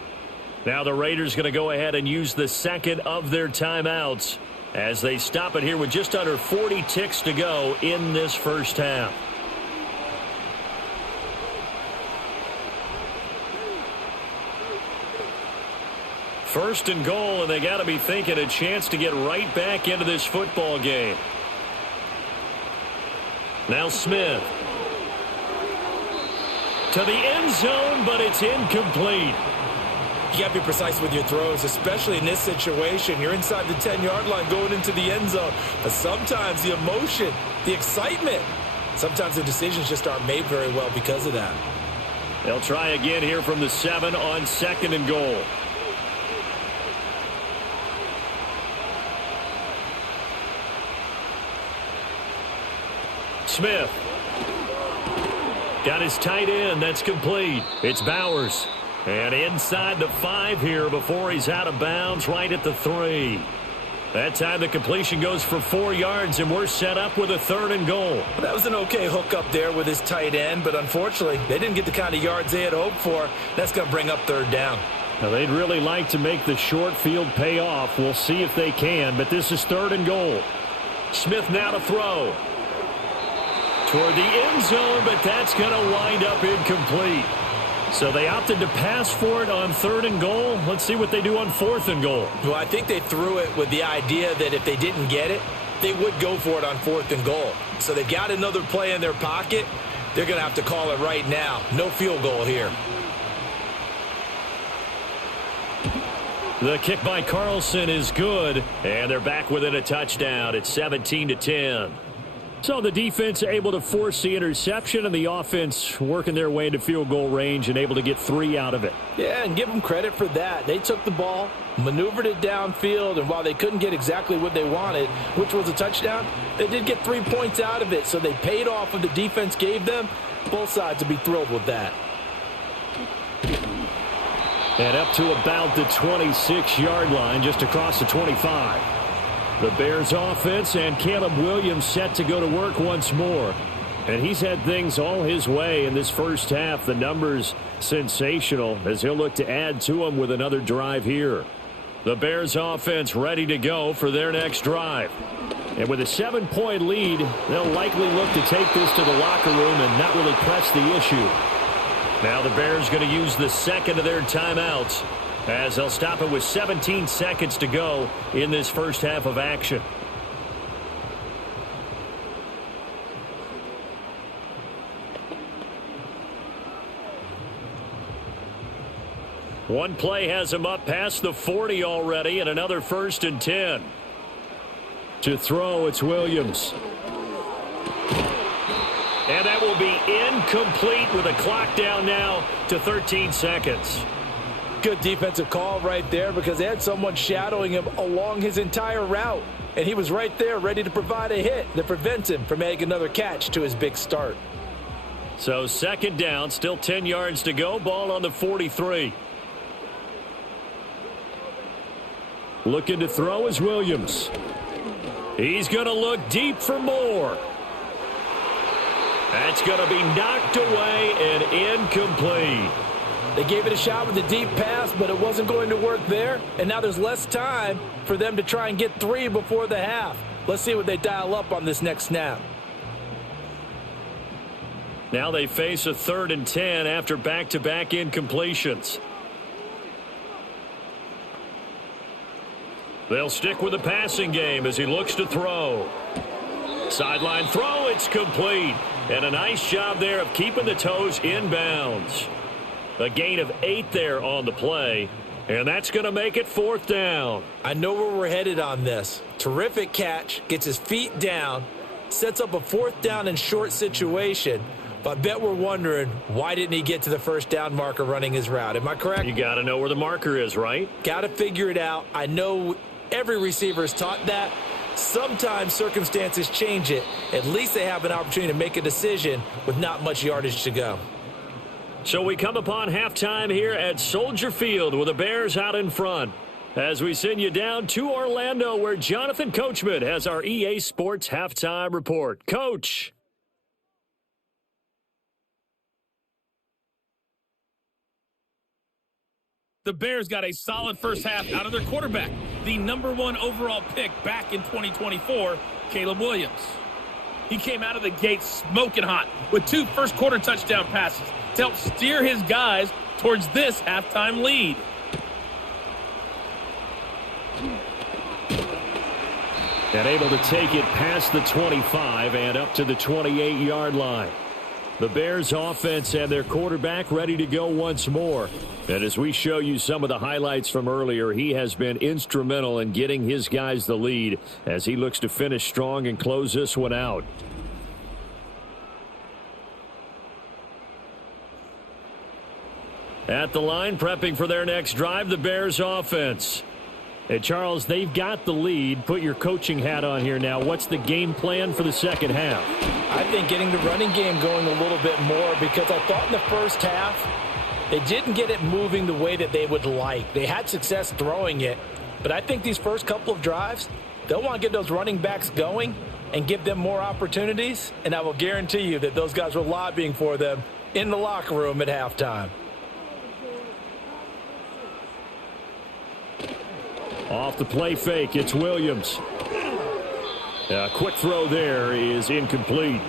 Now the Raiders going to go ahead and use the second of their timeouts as they stop it here with just under 40 ticks to go in this first half. First and goal, and they got to be thinking a chance to get right back into this football game. Now Smith. To the end zone, but it's incomplete. You got to be precise with your throws, especially in this situation. You're inside the 10-yard line going into the end zone. But sometimes the emotion, the excitement, sometimes the decisions just aren't made very well because of that. They'll try again here from the 7 on 2nd and goal. Smith. Got his tight end. That's complete. It's Bowers. And inside the 5 here before he's out of bounds right at the 3. That time the completion goes for 4 yards, and we're set up with a 3rd and goal. Well, that was an okay hook up there with his tight end, but unfortunately they didn't get the kind of yards they had hoped for. That's going to bring up 3rd down. Now, they'd really like to make the short field pay off. We'll see if they can, but this is 3rd and goal. Smith now to throw. Toward the end zone, but that's going to wind up incomplete. So they opted to pass for it on 3rd and goal. Let's see what they do on 4th and goal. Well, I think they threw it with the idea that if they didn't get it, they would go for it on 4th and goal. So they've got another play in their pocket. They're going to have to call it right now. No field goal here. The kick by Carlson is good, and they're back within a touchdown. It's 17-10. So the defense able to force the interception, and the offense working their way into field goal range and able to get 3 out of it. Yeah, and give them credit for that. They took the ball, maneuvered it downfield, and while they couldn't get exactly what they wanted, which was a touchdown, they did get 3 points out of it, so they paid off what the defense gave them. Both sides will be thrilled with that. And up to about the 26-yard line, just across the 25. The Bears offense and Caleb Williams set to go to work once more. And he's had things all his way in this first half. The numbers sensational as he'll look to add to them with another drive here. The Bears offense ready to go for their next drive. And with a 7-point lead, they'll likely look to take this to the locker room and not really press the issue. Now the Bears going to use the second of their timeouts as they'll stop it with 17 seconds to go in this first half of action. One play has him up past the 40 already, and another 1st and 10. To throw, it's Williams. And that will be incomplete with a clock down now to 13 seconds. Good defensive call right there because they had someone shadowing him along his entire route. And he was right there ready to provide a hit that prevents him from adding another catch to his big start. So 2nd down, still 10 yards to go. Ball on the 43. Looking to throw is Williams. He's going to look deep for more. That's going to be knocked away and incomplete. They gave it a shot with a deep pass, but it wasn't going to work there. And now there's less time for them to try and get 3 before the half. Let's see what they dial up on this next snap. Now they face a 3rd and 10 after back-to-back incompletions. They'll stick with the passing game as he looks to throw. Sideline throw, it's complete. And a nice job there of keeping the toes inbounds. A gain of 8 there on the play. And that's going to make it 4th down. I know where we're headed on this. Terrific catch, gets his feet down, sets up a 4th down and short situation. But I bet we're wondering, why didn't he get to the 1st down marker running his route? Am I correct? You got to know where the marker is, right? Got to figure it out. I know every receiver is taught that. Sometimes circumstances change it. At least they have an opportunity to make a decision with not much yardage to go. So we come upon halftime here at Soldier Field with the Bears out in front. As we send you down to Orlando where Jonathan Coachman has our EA Sports halftime report. Coach. The Bears got a solid first half out of their quarterback, the #1 overall pick back in 2024, Caleb Williams. He came out of the gate smoking hot with 2 first-quarter touchdown passes to help steer his guys towards this halftime lead. And able to take it past the 25 and up to the 28-yard line. The Bears offense and their quarterback ready to go once more. And as we show you some of the highlights from earlier, he has been instrumental in getting his guys the lead as he looks to finish strong and close this one out. At the line, prepping for their next drive, the Bears offense. Hey, Charles, they've got the lead. Put your coaching hat on here now. What's the game plan for the second half? I think getting the running game going a little bit more because I thought in the first half they didn't get it moving the way that they would like. They had success throwing it, but I think these first couple of drives, they'll want to get those running backs going and give them more opportunities, and I will guarantee you that those guys were lobbying for them in the locker room at halftime. Off the play fake, it's Williams. A quick throw there is incomplete.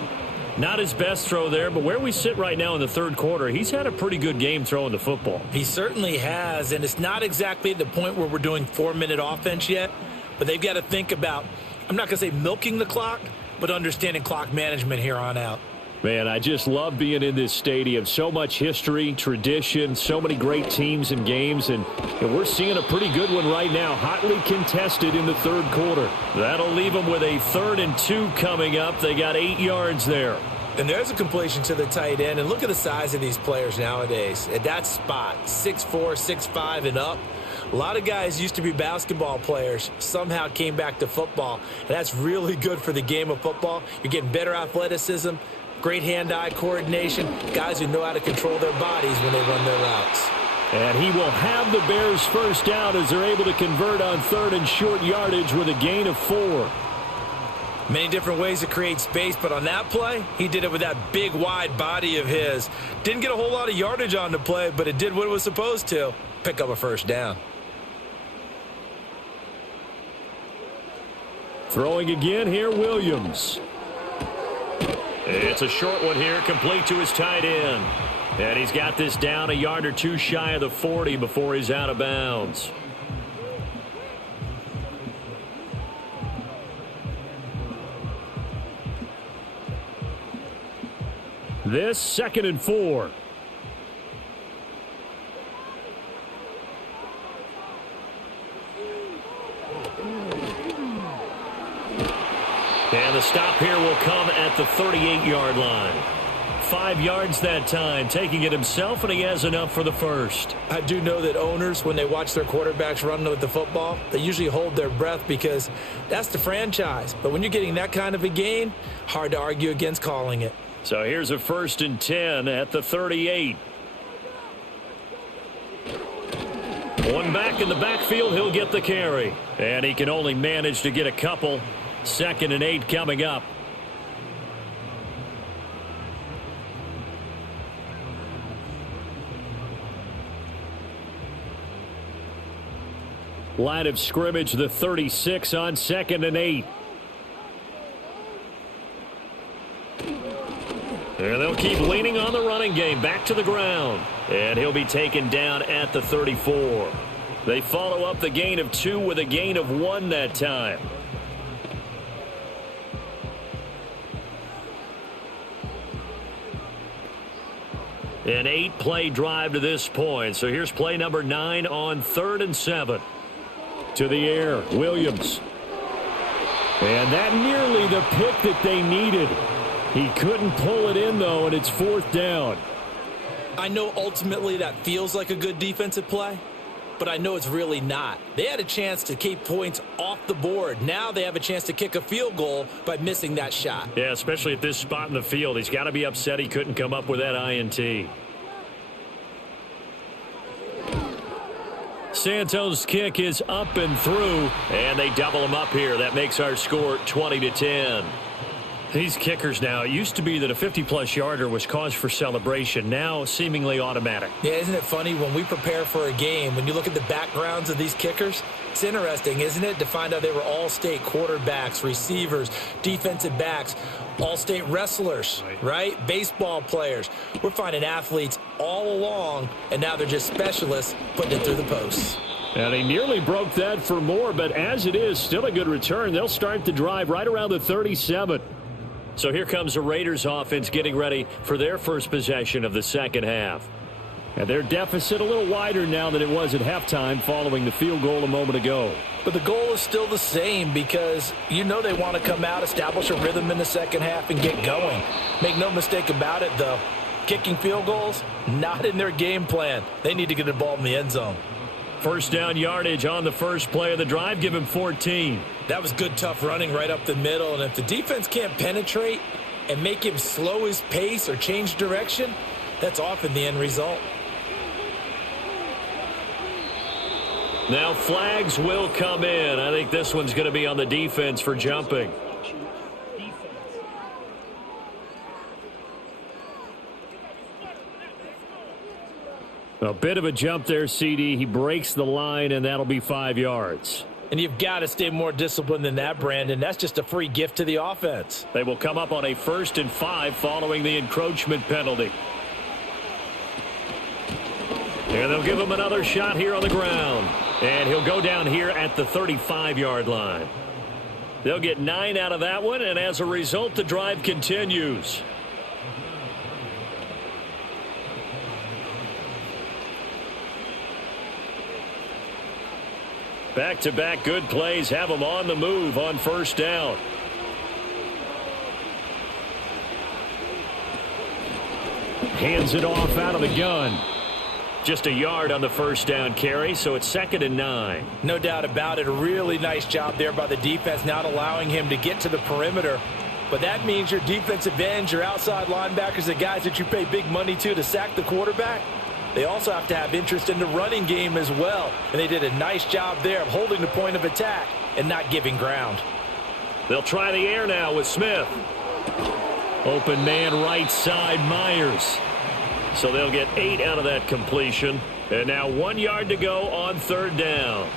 Not his best throw there, but where we sit right now in the third quarter, he's had a pretty good game throwing the football. He certainly has, and it's not exactly at the point where we're doing 4-minute offense yet, but they've got to think about, I'm not going to say milking the clock, but understanding clock management here on out. Man, I just love being in this stadium. So much history, tradition, so many great teams and games, and we're seeing a pretty good one right now, hotly contested in the third quarter. That'll leave them with a 3rd and 2 coming up. They got 8 yards there. And there's a completion to the tight end, and look at the size of these players nowadays. At that spot, 6'4", 6'5", and up. A lot of guys used to be basketball players, somehow came back to football, and that's really good for the game of football. You're getting better athleticism, great hand-eye coordination, guys who know how to control their bodies when they run their routes. And he will have the Bears first down as they're able to convert on 3rd and short yardage with a gain of 4. Many different ways to create space, but on that play, he did it with that big, wide body of his. Didn't get a whole lot of yardage on the play, but it did what it was supposed to, pick up a first down. Throwing again here, Williams. It's a short one here, complete to his tight end. And he's got this down a yard or 2 shy of the 40 before he's out of bounds. This 2nd and 4. And the stop here will come at the 38-yard line. 5 yards that time, taking it himself, and he has enough for the first. I do know that owners, when they watch their quarterbacks run with the football, they usually hold their breath because that's the franchise. But when you're getting that kind of a gain, hard to argue against calling it. So here's a 1st and 10 at the 38. One back in the backfield, he'll get the carry. And he can only manage to get a couple. 2nd and 8 coming up. Line of scrimmage, the 36 on 2nd and 8. And they'll keep leaning on the running game. Back to the ground. And he'll be taken down at the 34. They follow up the gain of 2 with a gain of 1 that time. An 8-play drive to this point. So here's play number 9 on 3rd and 7. To the air, Williams. And that nearly the pick that they needed. He couldn't pull it in, though, and it's 4th down. I know ultimately that feels like a good defensive play, but I know it's really not. They had a chance to keep points off the board. Now they have a chance to kick a field goal by missing that shot. Yeah, especially at this spot in the field. He's got to be upset he couldn't come up with that INT. Santos' kick is up and through, and they double him up here. That makes our score 20-10. These kickers now, it used to be that a 50-plus yarder was cause for celebration. Now seemingly automatic. Yeah, isn't it funny when we prepare for a game, when you look at the backgrounds of these kickers, it's interesting, isn't it, to find out they were all-state quarterbacks, receivers, defensive backs, all-state wrestlers, right? Baseball players. We're finding athletes all along, and now they're just specialists putting it through the posts. And he nearly broke that for more, but as it is, still a good return. They'll start the drive right around the 37. So here comes the Raiders offense getting ready for their first possession of the second half. And their deficit a little wider now than it was at halftime following the field goal a moment ago. But the goal is still the same because you know they want to come out, establish a rhythm in the second half, and get going. Make no mistake about it, though. Kicking field goals, not in their game plan. They need to get the ball in the end zone. First down yardage on the first play of the drive. Give him 14. That was good, tough running right up the middle. And if the defense can't penetrate and make him slow his pace or change direction, that's often the end result. Now flags will come in. I think this one's going to be on the defense for jumping. A bit of a jump there, CD. He breaks the line, and that'll be 5 yards. And you've got to stay more disciplined than that, Brandon. That's just a free gift to the offense. They will come up on a 1st and 5 following the encroachment penalty. And they'll give him another shot here on the ground. And he'll go down here at the 35-yard line. They'll get 9 out of that one, and as a result, the drive continues. Back-to-back good plays have them on the move on first down. Hands it off out of the gun. Just a yard on the first down carry, so it's 2nd and 9. No doubt about it. A really nice job there by the defense, not allowing him to get to the perimeter. But that means your defensive ends, your outside linebackers, the guys that you pay big money to sack the quarterback, they also have to have interest in the running game as well. And they did a nice job there of holding the point of attack and not giving ground. They'll try the air now with Smith. Open man right side, Myers. So they'll get 8 out of that completion. And now 1 yard to go on third down.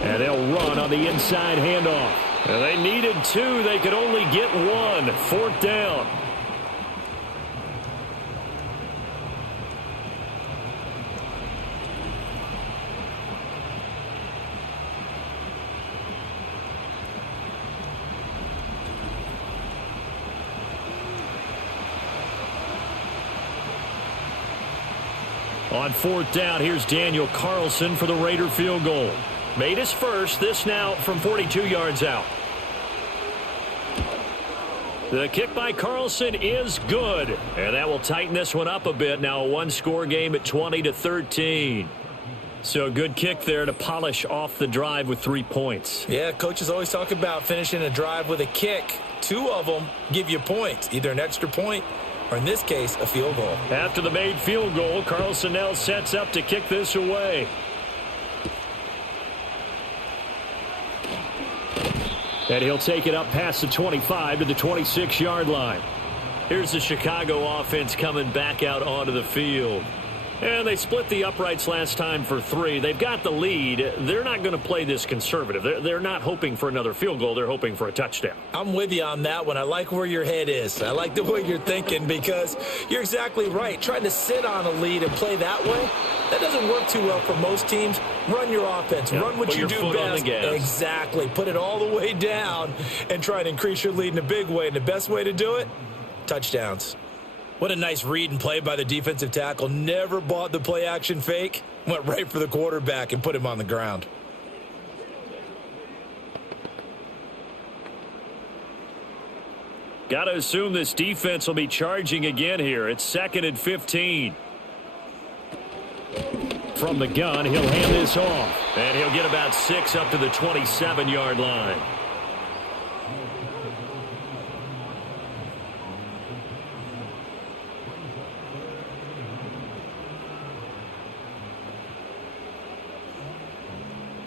And they'll run on the inside handoff. And they needed 2. They could only get 1. 4th down. On 4th down, here's Daniel Carlson for the Raider field goal. Made his first, this now from 42 yards out. The kick by Carlson is good, and that will tighten this one up a bit. Now a one-score game at 20-13. So a good kick there to polish off the drive with 3 points. Yeah, coaches always talk about finishing a drive with a kick. 2 of them give you points, either an extra point or, in this case, a field goal. After the made field goal, Carlson now sets up to kick this away. And he'll take it up past the 25 to the 26-yard line. Here's the Chicago offense coming back out onto the field. And they split the uprights last time for 3. They've got the lead. They're not going to play this conservative. They're not hoping for another field goal. They're hoping for a touchdown. I'm with you on that one. I like where your head is. I like the way you're thinking because you're exactly right. Trying to sit on a lead and play that way, that doesn't work too well for most teams. Run your offense. Run what you do best. Exactly. Put it all the way down and try and increase your lead in a big way. And the best way to do it, touchdowns. What a nice read and play by the defensive tackle. Never bought the play-action fake. Went right for the quarterback and put him on the ground. Got to assume this defense will be charging again here. It's 2nd and 15. From the gun, he'll hand this off. And he'll get about 6 up to the 27-yard line.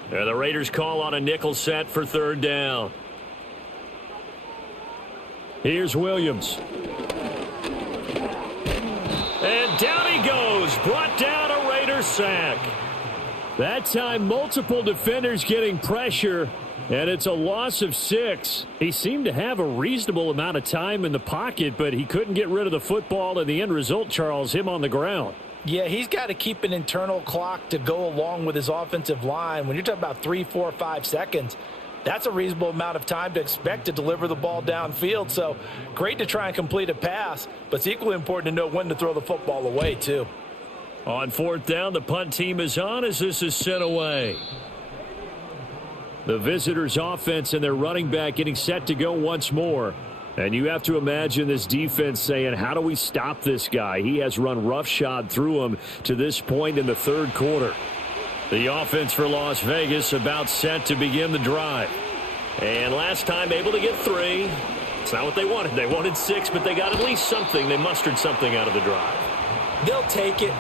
And the Raiders call on a nickel set for 3rd down. Here's Williams. And down he goes. Brought down a Raider sack. That time, multiple defenders getting pressure, and it's a loss of 6. He seemed to have a reasonable amount of time in the pocket, but he couldn't get rid of the football, and the end result, Charles, him on the ground. Yeah, he's got to keep an internal clock to go along with his offensive line. When you're talking about 3, 4, 5 seconds, that's a reasonable amount of time to expect to deliver the ball downfield. So great to try and complete a pass, but it's equally important to know when to throw the football away, too. On 4th down, the punt team is on as this is sent away. The visitors' offense and their running back getting set to go once more. And you have to imagine this defense saying, how do we stop this guy? He has run roughshod through him to this point in the 3rd quarter. The offense for Las Vegas about set to begin the drive. And last time able to get 3. It's not what they wanted. They wanted 6, but they got at least something. They mustered something out of the drive. They'll take it.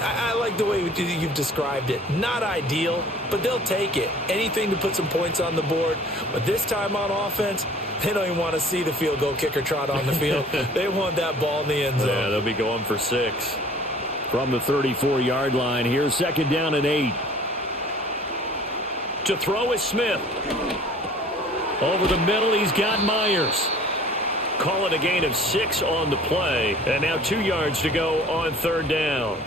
I like the way you've described it. Not ideal, but they'll take it. Anything to put some points on the board. But this time on offense, they don't even want to see the field goal kicker trot on the field. They want that ball in the end zone. Yeah, they'll be going for 6. From the 34-yard line, here's 2nd down and 8. To throw is Smith. Over the middle, he's got Myers. Call it a gain of 6 on the play. And now 2 yards to go on 3rd down.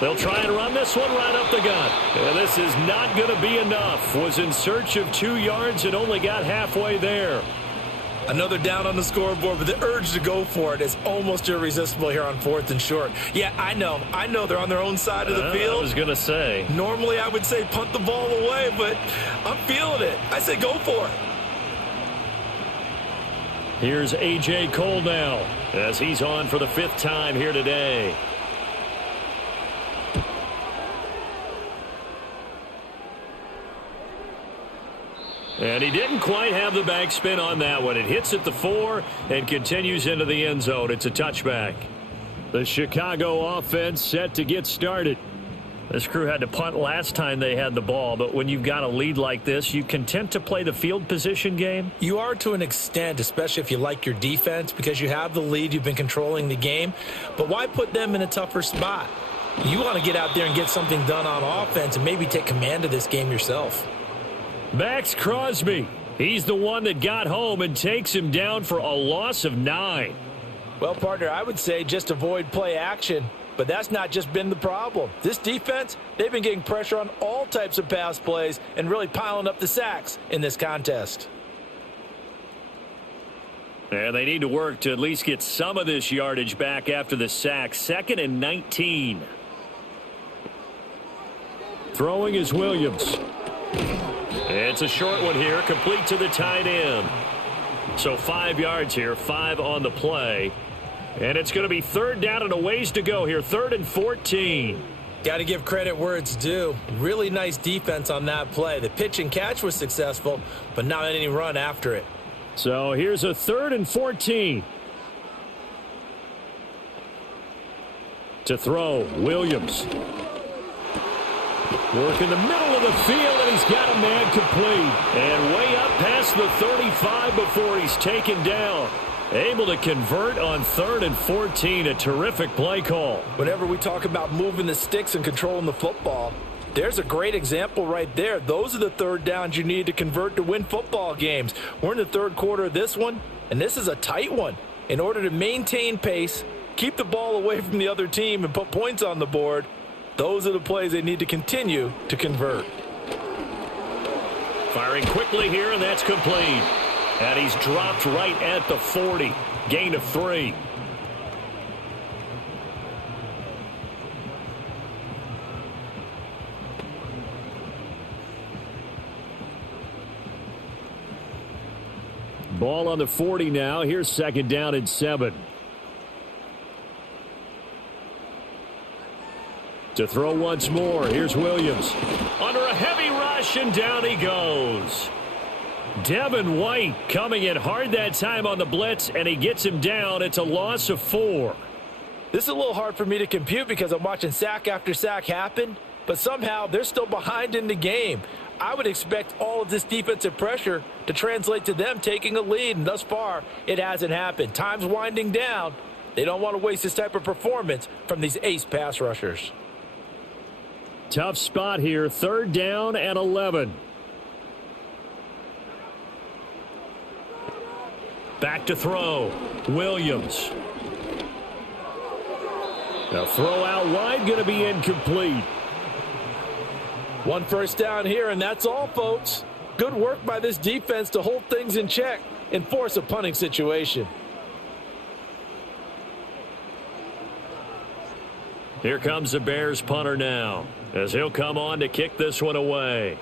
They'll try and run this one right up the gut. And this is not going to be enough. Was in search of 2 yards and only got halfway there. Another down on the scoreboard, but the urge to go for it is almost irresistible here on 4th and short. Yeah, I know they're on their own side of the field. I was going to say. Normally I would say punt the ball away, but I'm feeling it. I say go for it. Here's A.J. Cole now as he's on for the 5th time here today. And he didn't quite have the backspin on that one. It hits at the 4 and continues into the end zone. It's a touchback. The Chicago offense set to get started. This crew had to punt last time they had the ball, but when you've got a lead like this, you content to play the field position game? You are to an extent, especially if you like your defense, because you have the lead, you've been controlling the game. But why put them in a tougher spot? You want to get out there and get something done on offense and maybe take command of this game yourself. Max Crosby. He's the one that got home and takes him down for a loss of 9. Well, partner, I would say just avoid play action. But that's not just been the problem. This defense, they've been getting pressure on all types of pass plays and really piling up the sacks in this contest. And they need to work to at least get some of this yardage back after the sack. 2nd and 19. Throwing is Williams. It's a short one here, complete to the tight end. So 5 yards here, 5 on the play. And it's going to be 3rd down and a ways to go here, 3rd and 14. Got to give credit where it's due. Really nice defense on that play. The pitch and catch was successful, but not any run after it. So here's a 3rd and 14. To throw, Williams. Work in the middle of the field, and he's got a man complete. And way up past the 35 before he's taken down. Able to convert on 3rd and 14. A terrific play call. Whenever we talk about moving the sticks and controlling the football, there's a great example right there. Those are the 3rd downs you need to convert to win football games. We're in the 3rd quarter of this one, and this is a tight one. In order to maintain pace, keep the ball away from the other team, and put points on the board, those are the plays they need to continue to convert. Firing quickly here, and that's complete. And he's dropped right at the 40. Gain of 3. Ball on the 40 now. Here's 2nd down and 7. To throw once more. Here's Williams. Under a heavy rush, and down he goes. Devin White coming in hard that time on the blitz, and he gets him down. It's a loss of 4. This is a little hard for me to compute because I'm watching sack after sack happen, but somehow they're still behind in the game. I would expect all of this defensive pressure to translate to them taking a lead, and thus far, it hasn't happened. Time's winding down. They don't want to waste this type of performance from these ace pass rushers. Tough spot here, 3rd down and 11. Back to throw. Williams. The throw out wide, going to be incomplete. 1 first down here, and that's all, folks. Good work by this defense to hold things in check and force a punting situation. Here comes the Bears punter now, as he'll come on to kick this one away.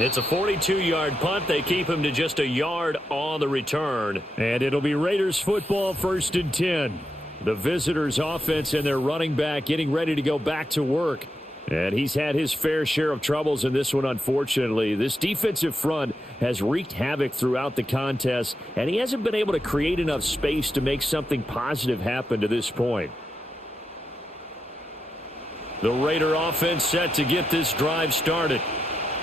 It's a 42-yard punt. They keep him to just a yard on the return. And it'll be Raiders football, 1st and 10. The visitors' offense and their running back getting ready to go back to work. And he's had his fair share of troubles in this one, unfortunately. This defensive front has wreaked havoc throughout the contest, and he hasn't been able to create enough space to make something positive happen to this point. The Raider offense set to get this drive started.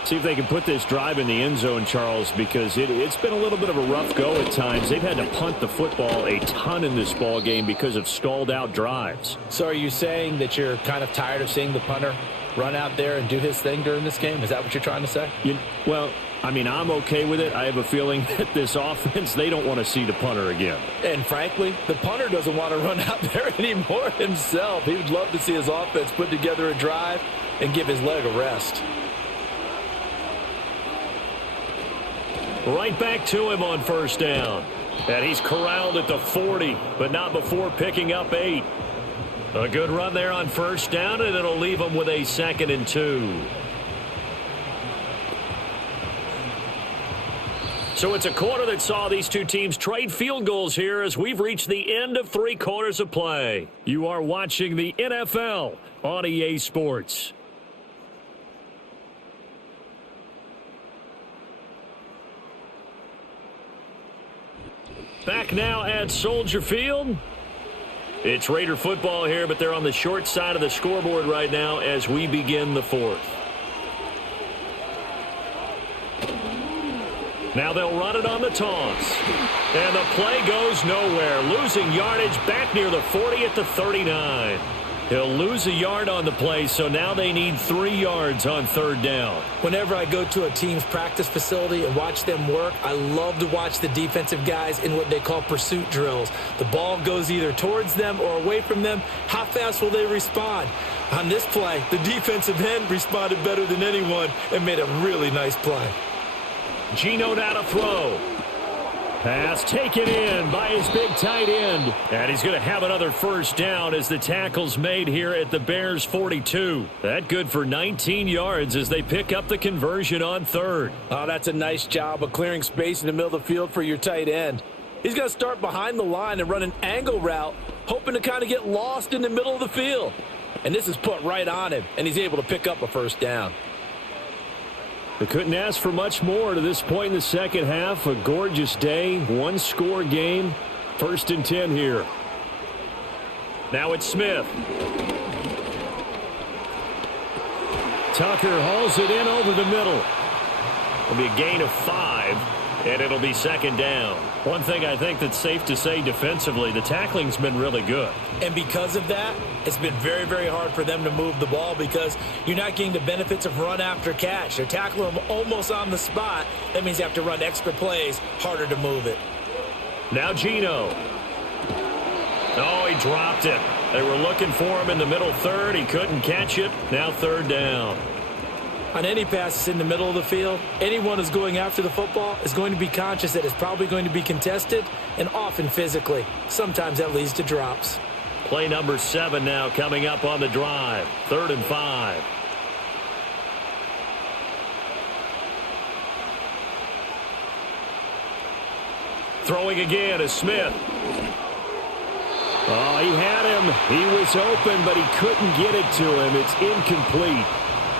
See if they can put this drive in the end zone, Charles, because it's been a little bit of a rough go at times. They've had to punt the football a ton in this ball game because of stalled out drives. So are you saying that you're kind of tired of seeing the punter run out there and do his thing during this game? Is that what you're trying to say? Well, I mean, I'm okay with it. I have a feeling that this offense, they don't want to see the punter again. And frankly, the punter doesn't want to run out there anymore himself. He would love to see his offense put together a drive and give his leg a rest. Right back to him on 1st down. And he's corralled at the 40, but not before picking up 8. A good run there on 1st down, and it'll leave him with a 2nd and 2. So it's a quarter that saw these two teams trade field goals here as we've reached the end of 3 quarters of play. You are watching the NFL on EA Sports. Back now at Soldier Field. It's Raider football here, but they're on the short side of the scoreboard right now as we begin the 4th. Now they'll run it on the toss. And the play goes nowhere. Losing yardage back near the 40 at the 39. He'll lose a yard on the play, so now they need 3 yards on 3rd down. Whenever I go to a team's practice facility and watch them work, I love to watch the defensive guys in what they call pursuit drills. The ball goes either towards them or away from them. How fast will they respond? On this play, the defensive end responded better than anyone and made a really nice play. Geno now to throw. Pass taken in by his big tight end. And he's going to have another 1st down as the tackle's made here at the Bears' 42. That good for 19 yards as they pick up the conversion on 3rd. Oh, that's a nice job of clearing space in the middle of the field for your tight end. He's going to start behind the line and run an angle route, hoping to kind of get lost in the middle of the field. And this is put right on him, and he's able to pick up a 1st down. They couldn't ask for much more to this point in the second half. A gorgeous day, 1-score game. 1st and 10 here. Now it's Smith. Tucker hauls it in over the middle. It'll be a gain of 5, and it'll be 2nd down. One thing I think that's safe to say defensively, the tackling's been really good. And because of that, it's been very, very hard for them to move the ball because you're not getting the benefits of run after catch. They're tackling them almost on the spot. That means you have to run extra plays, harder to move it. Now Geno. Oh, he dropped it. They were looking for him in the middle 3rd. He couldn't catch it. Now 3rd down. On any passes in the middle of the field, anyone who's going after the football is going to be conscious that it's probably going to be contested and often physically. Sometimes that leads to drops. Play number 7 now coming up on the drive. 3rd and 5. Throwing again is Smith. Oh, he had him. He was open, but he couldn't get it to him. It's incomplete.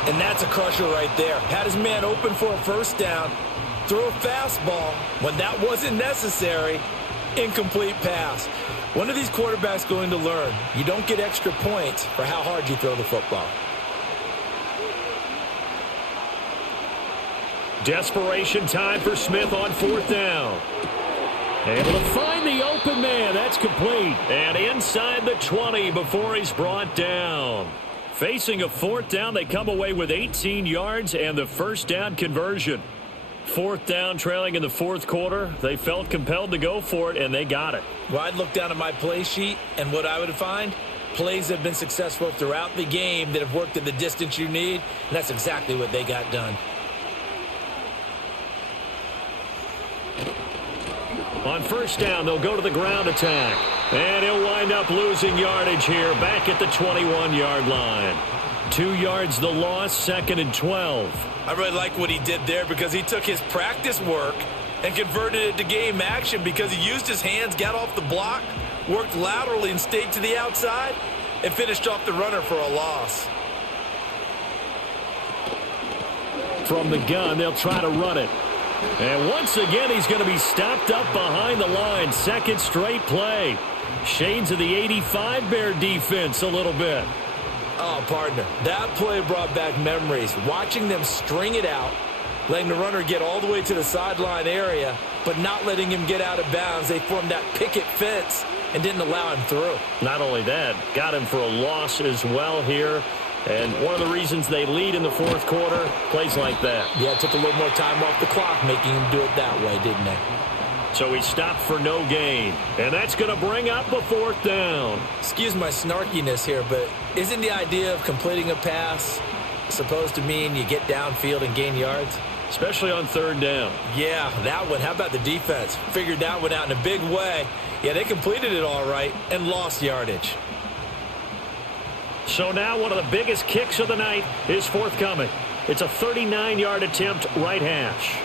And that's a crusher right there. Had his man open for a 1st down. Threw a fastball when that wasn't necessary. Incomplete pass. When are these quarterbacks going to learn? You don't get extra points for how hard you throw the football. Desperation time for Smith on 4th down. Able to find the open man. That's complete. And inside the 20 before he's brought down. Facing a 4th down, they come away with 18 yards and the 1st down conversion. 4th down, trailing in the 4th quarter. They felt compelled to go for it, and they got it. Well, I'd look down at my play sheet, and what I would find, plays have been successful throughout the game that have worked at the distance you need, and that's exactly what they got done. On 1st down, they'll go to the ground attack. And he'll wind up losing yardage here back at the 21-yard line. 2 yards the loss, 2nd and 12. I really like what he did there because he took his practice work and converted it to game action because he used his hands, got off the block, worked laterally and stayed to the outside, and finished off the runner for a loss. From the gun, they'll try to run it. And once again, he's going to be stopped up behind the line. 2nd straight play. Shades of the 85 Bear defense a little bit. Oh, partner, that play brought back memories. Watching them string it out, letting the runner get all the way to the sideline area, but not letting him get out of bounds. They formed that picket fence and didn't allow him through. Not only that, got him for a loss as well here. And one of the reasons they lead in the 4th quarter, plays like that. Yeah, it took a little more time off the clock making him do it that way, didn't they? So he stopped for no gain. And that's going to bring up a 4th down. Excuse my snarkiness here, but isn't the idea of completing a pass supposed to mean you get downfield and gain yards? Especially on 3rd down. Yeah, that one. How about the defense? Figured that one out in a big way. Yeah, they completed it all right and lost yardage. So now one of the biggest kicks of the night is forthcoming. It's a 39-yard attempt, right hash.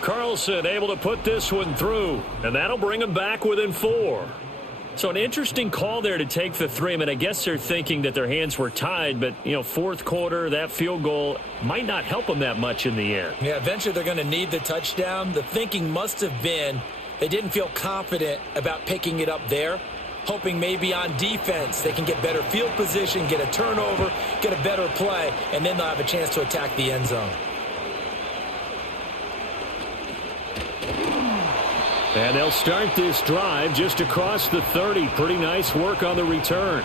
Carlson able to put this one through, and that'll bring him back within 4. So an interesting call there to take the 3. I mean, I guess they're thinking that their hands were tied, but, you know, 4th quarter, that field goal might not help them that much in the end. Yeah, eventually they're going to need the touchdown. The thinking must have been they didn't feel confident about picking it up there, hoping maybe on defense they can get better field position, get a turnover, get a better play, and then they'll have a chance to attack the end zone. And they'll start this drive just across the 30. Pretty nice work on the return.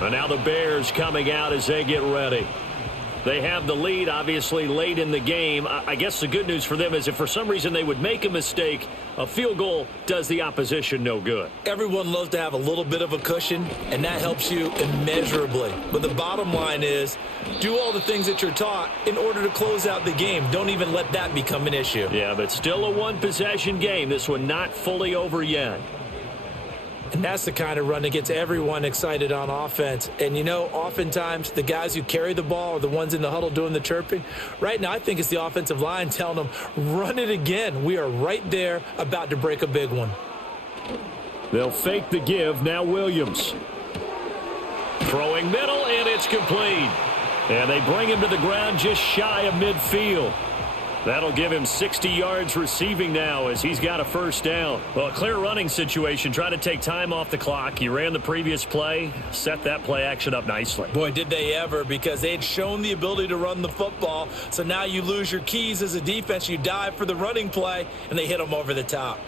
And now the Bears coming out as they get ready. They have the lead, obviously, late in the game. I guess the good news for them is if for some reason they would make a mistake, a field goal does the opposition no good. Everyone loves to have a little bit of a cushion, and that helps you immeasurably. But the bottom line is, do all the things that you're taught in order to close out the game. Don't even let that become an issue. Yeah, but still a one-possession game. This one not fully over yet. And that's the kind of run that gets everyone excited on offense. And, you know, oftentimes the guys who carry the ball are the ones in the huddle doing the chirping. Right now, I think it's the offensive line telling them, run it again. We are right there about to break a big one. They'll fake the give. Now Williams. Throwing middle, and it's complete. And they bring him to the ground just shy of midfield. That'll give him 60 yards receiving now as he's got a first down. Well, a clear running situation. Try to take time off the clock. He ran the previous play, set that play action up nicely. Boy, did they ever, because they had shown the ability to run the football. So now you lose your keys as a defense. You dive for the running play, and they hit them over the top.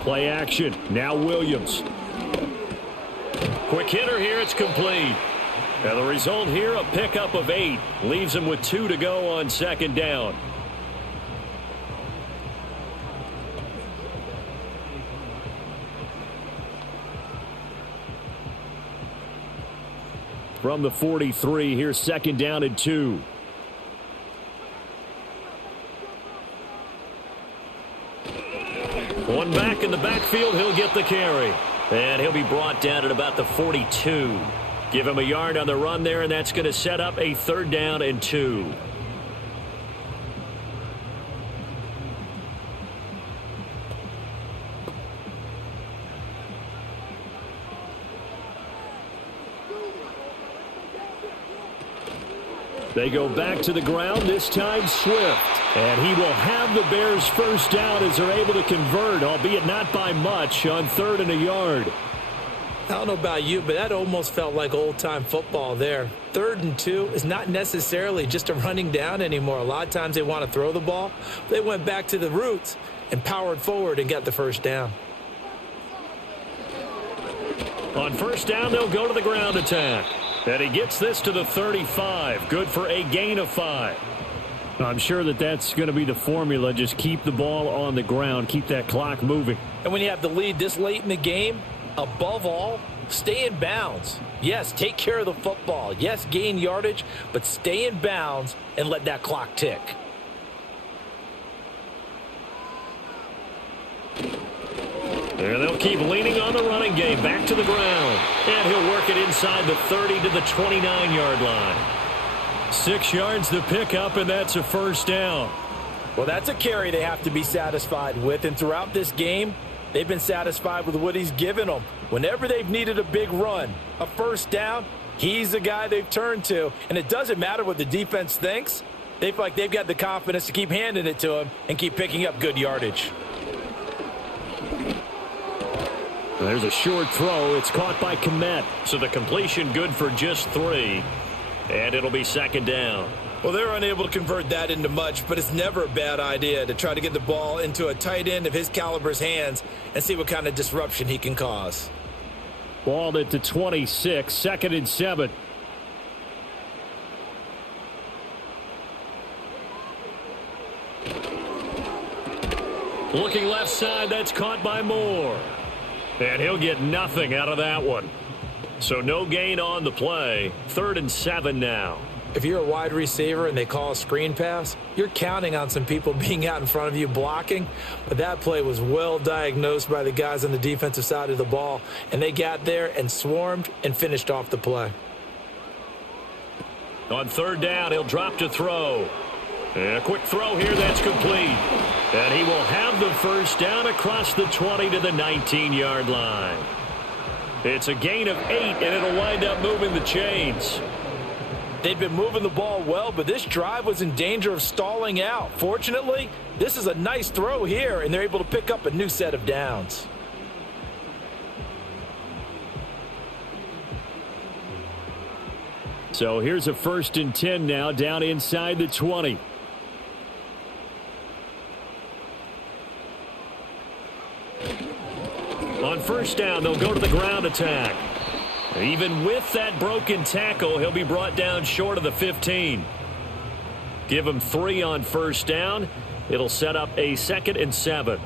Play action. Now Williams. Quick hitter here. It's complete. And the result here, a pickup of 8. Leaves him with 2 to go on second down. From the 43, here's second down and 2. One back in the backfield, he'll get the carry. And he'll be brought down at about the 42. Give him a yard on the run there, and that's going to set up a third down and 2. They go back to the ground, this time Swift. And he will have the Bears first down as they're able to convert, albeit not by much, on 3rd and a yard. I don't know about you, but that almost felt like old-time football there. 3rd and 2 is not necessarily just a running down anymore. A lot of times they want to throw the ball. They went back to the roots and powered forward and got the first down. On first down, they'll go to the ground attack. And he gets this to the 35. Good for a gain of 5. I'm sure that's going to be the formula. Just keep the ball on the ground. Keep that clock moving. And when you have the lead this late in the game, above all, stay in bounds. Yes, take care of the football. Yes, gain yardage, but stay in bounds and let that clock tick. There they'll keep leaning on the running game. Back to the ground. And he'll work it inside the 30 to the 29-yard line. 6 yards the pickup, and that's a first down. Well, that's a carry they have to be satisfied with. And throughout this game, they've been satisfied with what he's given them. Whenever they've needed a big run, a first down, he's the guy they've turned to. And it doesn't matter what the defense thinks. They feel like they've got the confidence to keep handing it to him and keep picking up good yardage. There's a short throw. It's caught by Kmet. So the completion good for just 3. And it'll be second down. Well, they're unable to convert that into much, but it's never a bad idea to try to get the ball into a tight end of his caliber's hands and see what kind of disruption he can cause. Balled it to 26, 2nd and 7. Looking left side, that's caught by Moore. And he'll get nothing out of that one. So no gain on the play. 3rd and 7 now. If you're a wide receiver and they call a screen pass, you're counting on some people being out in front of you blocking. But that play was well diagnosed by the guys on the defensive side of the ball. And they got there and swarmed and finished off the play. On 3rd down, he'll drop to throw. And a quick throw here, that's complete. And he will have the first down across the 20 to the 19-yard line. It's a gain of 8, and it'll wind up moving the chains. They'd been moving the ball well, but this drive was in danger of stalling out. Fortunately, this is a nice throw here, and they're able to pick up a new set of downs. So here's a 1st and 10 now, down inside the 20. first down, they'll go to the ground attack. Even with that broken tackle, he'll be brought down short of the 15. Give him 3 on first down. It'll set up a 2nd and 7.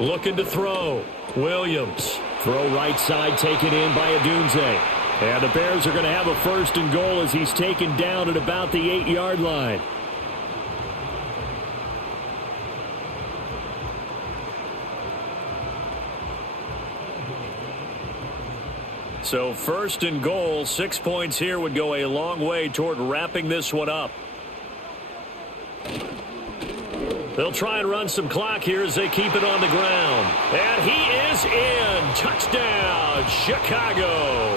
Looking to throw. Williams. Throw right side, taken in by Adunze. And the Bears are going to have a 1st and goal as he's taken down at about the 8-yard line. So 1st and goal, 6 points here would go a long way toward wrapping this one up. They'll try and run some clock here as they keep it on the ground. And he is in. Touchdown, Chicago.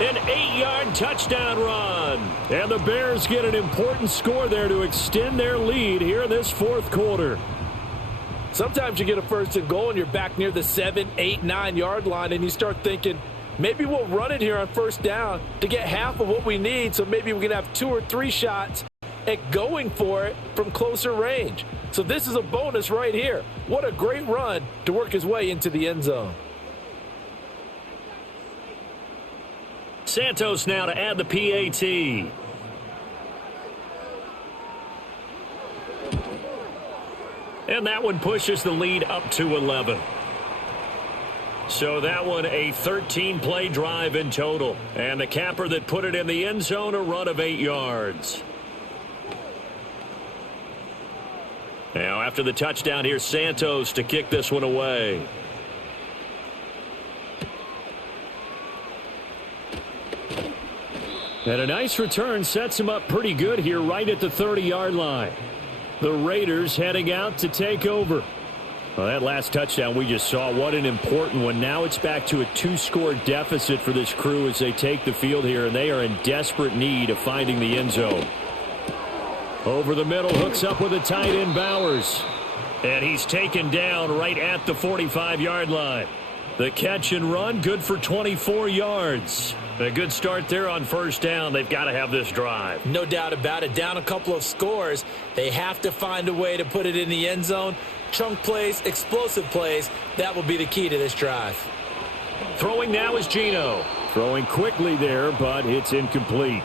An 8-yard touchdown run. And the Bears get an important score there to extend their lead here in this 4th quarter. Sometimes you get a 1st and goal and you're back near the 7, 8, 9-yard line and you start thinking, maybe we'll run it here on 1st down to get half of what we need, so maybe we can have 2 or 3 shots at going for it from closer range. So this is a bonus right here. What a great run to work his way into the end zone. Santos now to add the PAT. And that one pushes the lead up to 11. So that one a 13-play drive in total. And the capper that put it in the end zone, a run of 8 yards. Now after the touchdown, here's Santos to kick this one away. And a nice return sets him up pretty good here right at the 30-yard line. The Raiders heading out to take over. Well, that last touchdown we just saw, what an important one. Now it's back to a 2-score deficit for this crew as they take the field here, and they are in desperate need of finding the end zone. Over the middle, hooks up with a tight end, Bowers. And he's taken down right at the 45-yard line. The catch and run, good for 24 yards. A good start there on 1st down. They've got to have this drive. No doubt about it. Down a couple of scores. They have to find a way to put it in the end zone. Chunk plays, explosive plays. That will be the key to this drive. Throwing now is Geno. Throwing quickly there, but it's incomplete.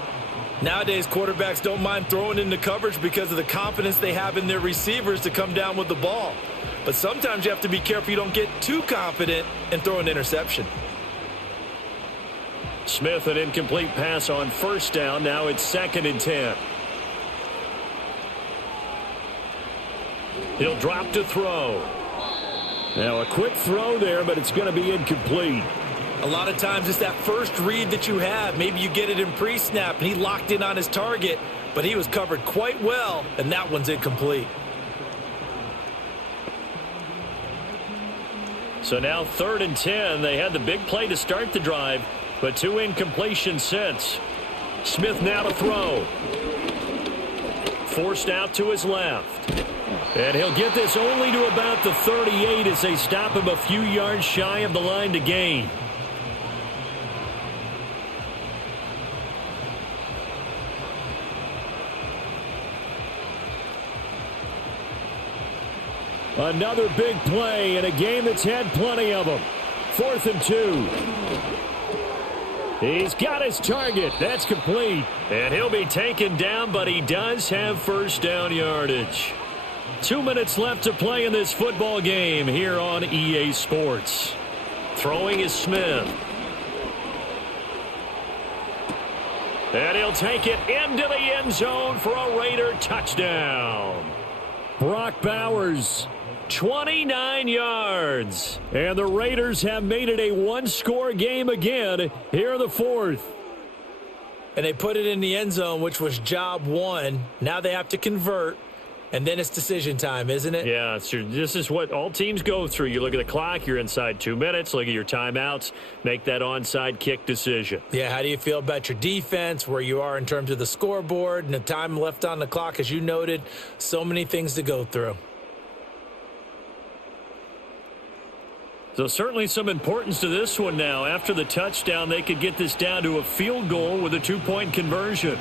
Nowadays, quarterbacks don't mind throwing into coverage because of the confidence they have in their receivers to come down with the ball. But sometimes you have to be careful you don't get too confident and throw an interception. Smith, an incomplete pass on 1st down. Now it's 2nd and 10. He'll drop to throw. Now a quick throw there, but it's going to be incomplete. A lot of times it's that first read that you have. Maybe you get it in pre-snap and he locked in on his target, but he was covered quite well, and that one's incomplete. So now 3rd and 10. They had the big play to start the drive, but 2 incompletions since. Smith now to throw. Forced out to his left. And he'll get this only to about the 38 as they stop him a few yards shy of the line to gain. Another big play in a game that's had plenty of them. 4th and 2. He's got his target. That's complete. And he'll be taken down, but he does have 1st down yardage. 2 minutes left to play in this football game here on EA Sports. Throwing is Smith. And he'll take it into the end zone for a Raider touchdown. Brock Bowers, 29 yards. And the Raiders have made it a 1-score game again here in the 4th. And they put it in the end zone, which was job 1. Now they have to convert. And then it's decision time, isn't it? Yeah, this is what all teams go through. You look at the clock, you're inside 2 minutes, look at your timeouts, make that onside kick decision. Yeah, how do you feel about your defense, where you are in terms of the scoreboard, and the time left on the clock, as you noted, so many things to go through. So certainly some importance to this one now. After the touchdown, they could get this down to a field goal with a 2-point conversion.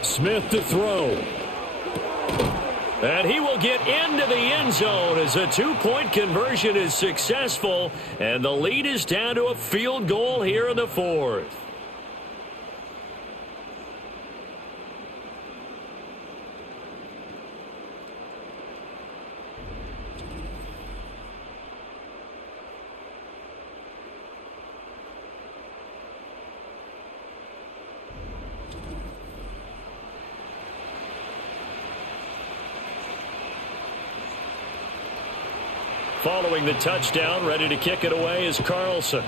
Smith to throw. And he will get into the end zone as a 2-point conversion is successful. And the lead is down to a field goal here in the fourth. Following the touchdown, ready to kick it away is Carlson.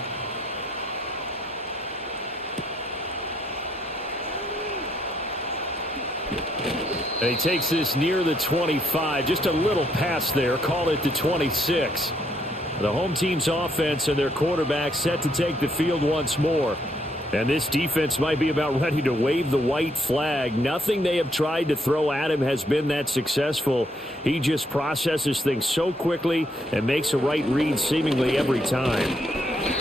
And he takes this near the 25. Just a little pass there. Call it the 26. The home team's offense and their quarterback set to take the field once more. And this defense might be about ready to wave the white flag. Nothing they have tried to throw at him has been that successful. He just processes things so quickly and makes a right read seemingly every time.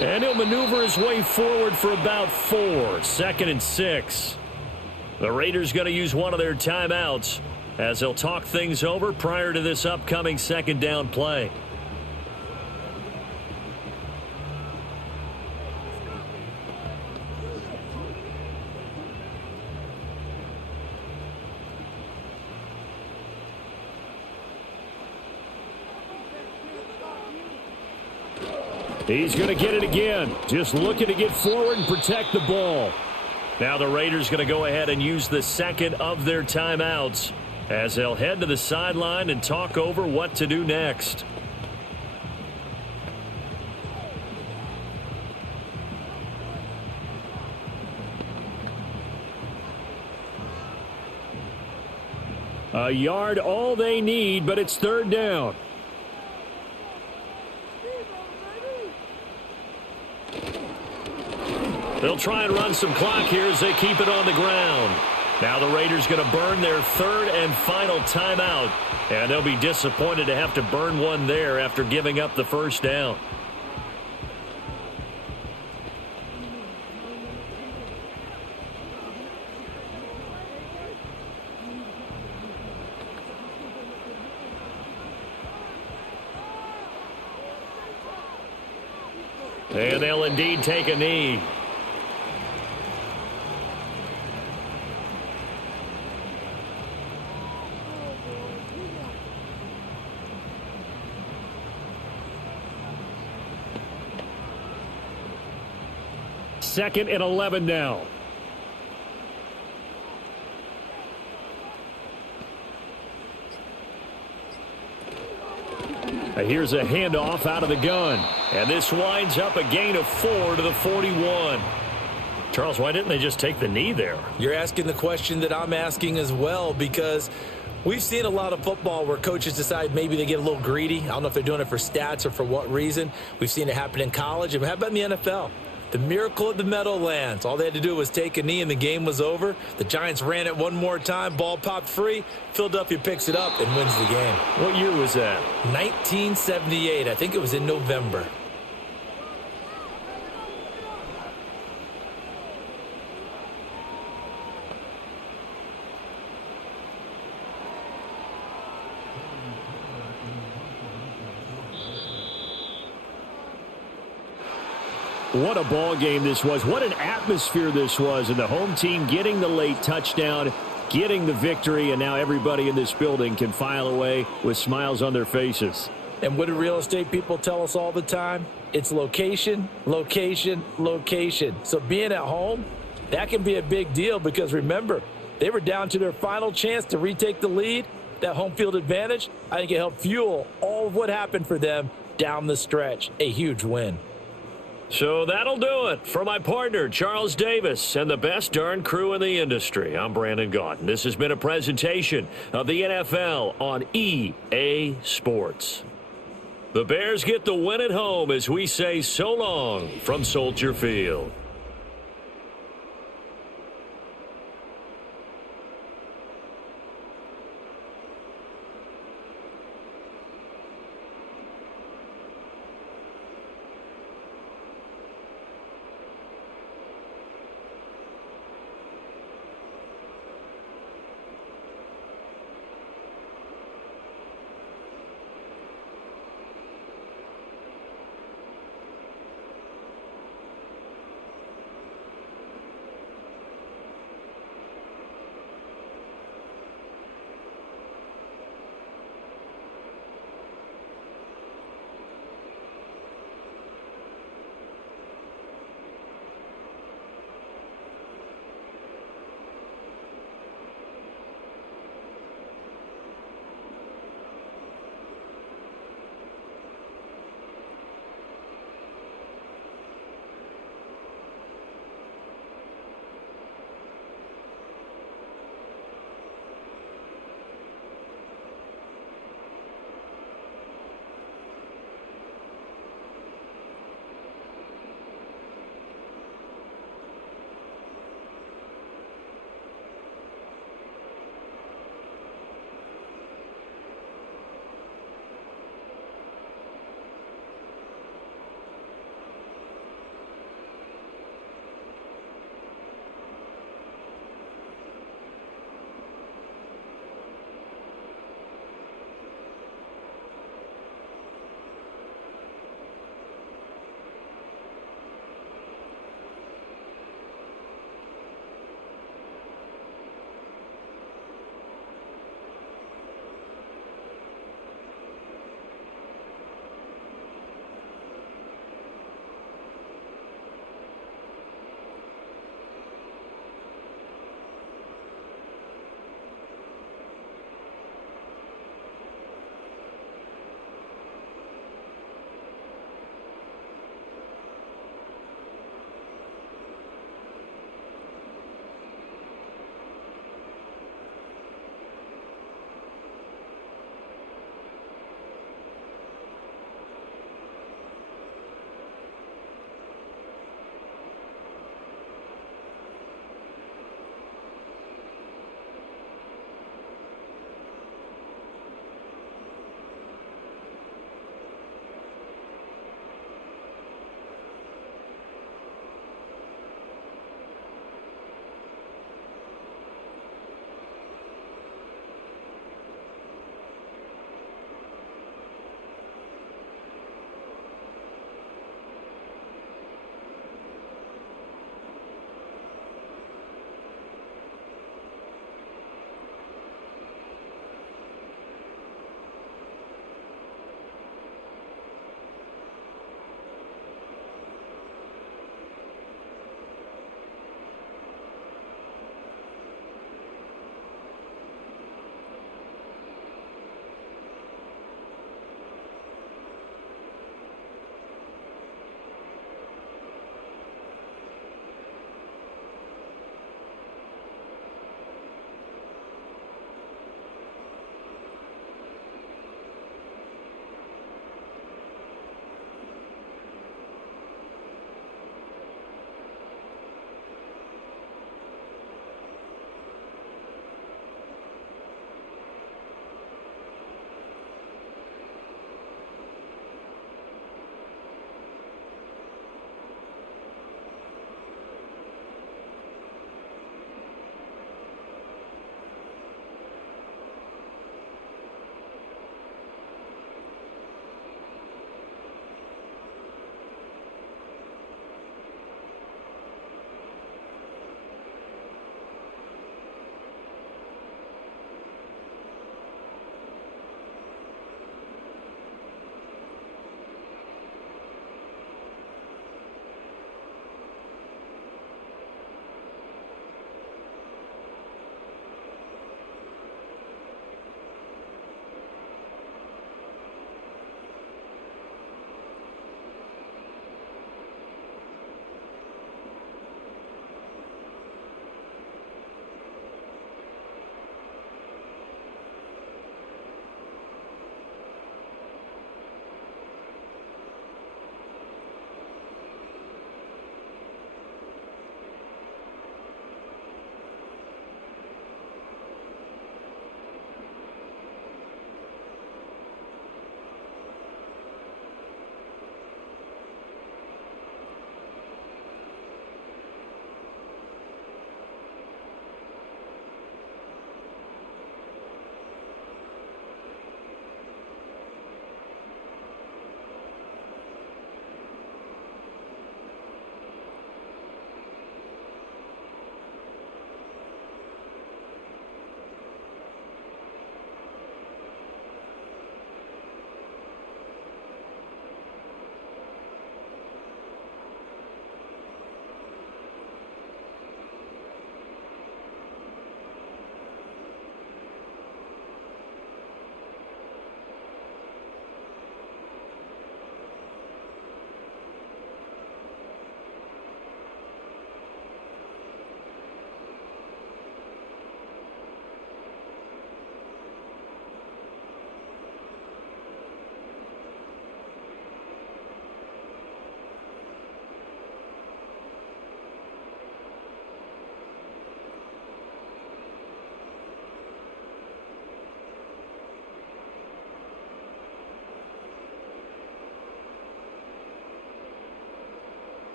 And he'll maneuver his way forward for about 4. 2nd and 6. The Raiders going to use one of their timeouts as they'll talk things over prior to this upcoming 2nd down play. He's going to get it again. Just looking to get forward and protect the ball. Now the Raiders going to go ahead and use the 2nd of their timeouts as they'll head to the sideline and talk over what to do next. A yard all they need, but it's 3rd down. They'll try and run some clock here as they keep it on the ground. Now the Raiders going to burn their 3rd and final timeout. And they'll be disappointed to have to burn one there after giving up the 1st down. And they'll indeed take a knee. Second and 11 now. Here's a handoff out of the gun. And this winds up a gain of 4 to the 41. Charles, why didn't they just take the knee there? You're asking the question that I'm asking as well, because we've seen a lot of football where coaches decide maybe they get a little greedy. I don't know if they're doing it for stats or for what reason. We've seen it happen in college. And how about in the NFL? The miracle of the Meadowlands. All they had to do was take a knee and the game was over. The Giants ran it one more time. Ball popped free. Philadelphia picks it up and wins the game. What year was that? 1978. I think it was in November. What a ball game this was. What an atmosphere this was. And the home team getting the late touchdown, getting the victory, and now everybody in this building can file away with smiles on their faces. And what do real estate people tell us all the time? It's location, location, location. So being at home, that can be a big deal because remember, they were down to their final chance to retake the lead. That home field advantage, I think it helped fuel all of what happened for them down the stretch. A huge win. So that'll do it for my partner, Charles Davis, and the best darn crew in the industry. I'm Brandon Gaudin. This has been a presentation of the NFL on EA Sports. The Bears get the win at home as we say so long from Soldier Field.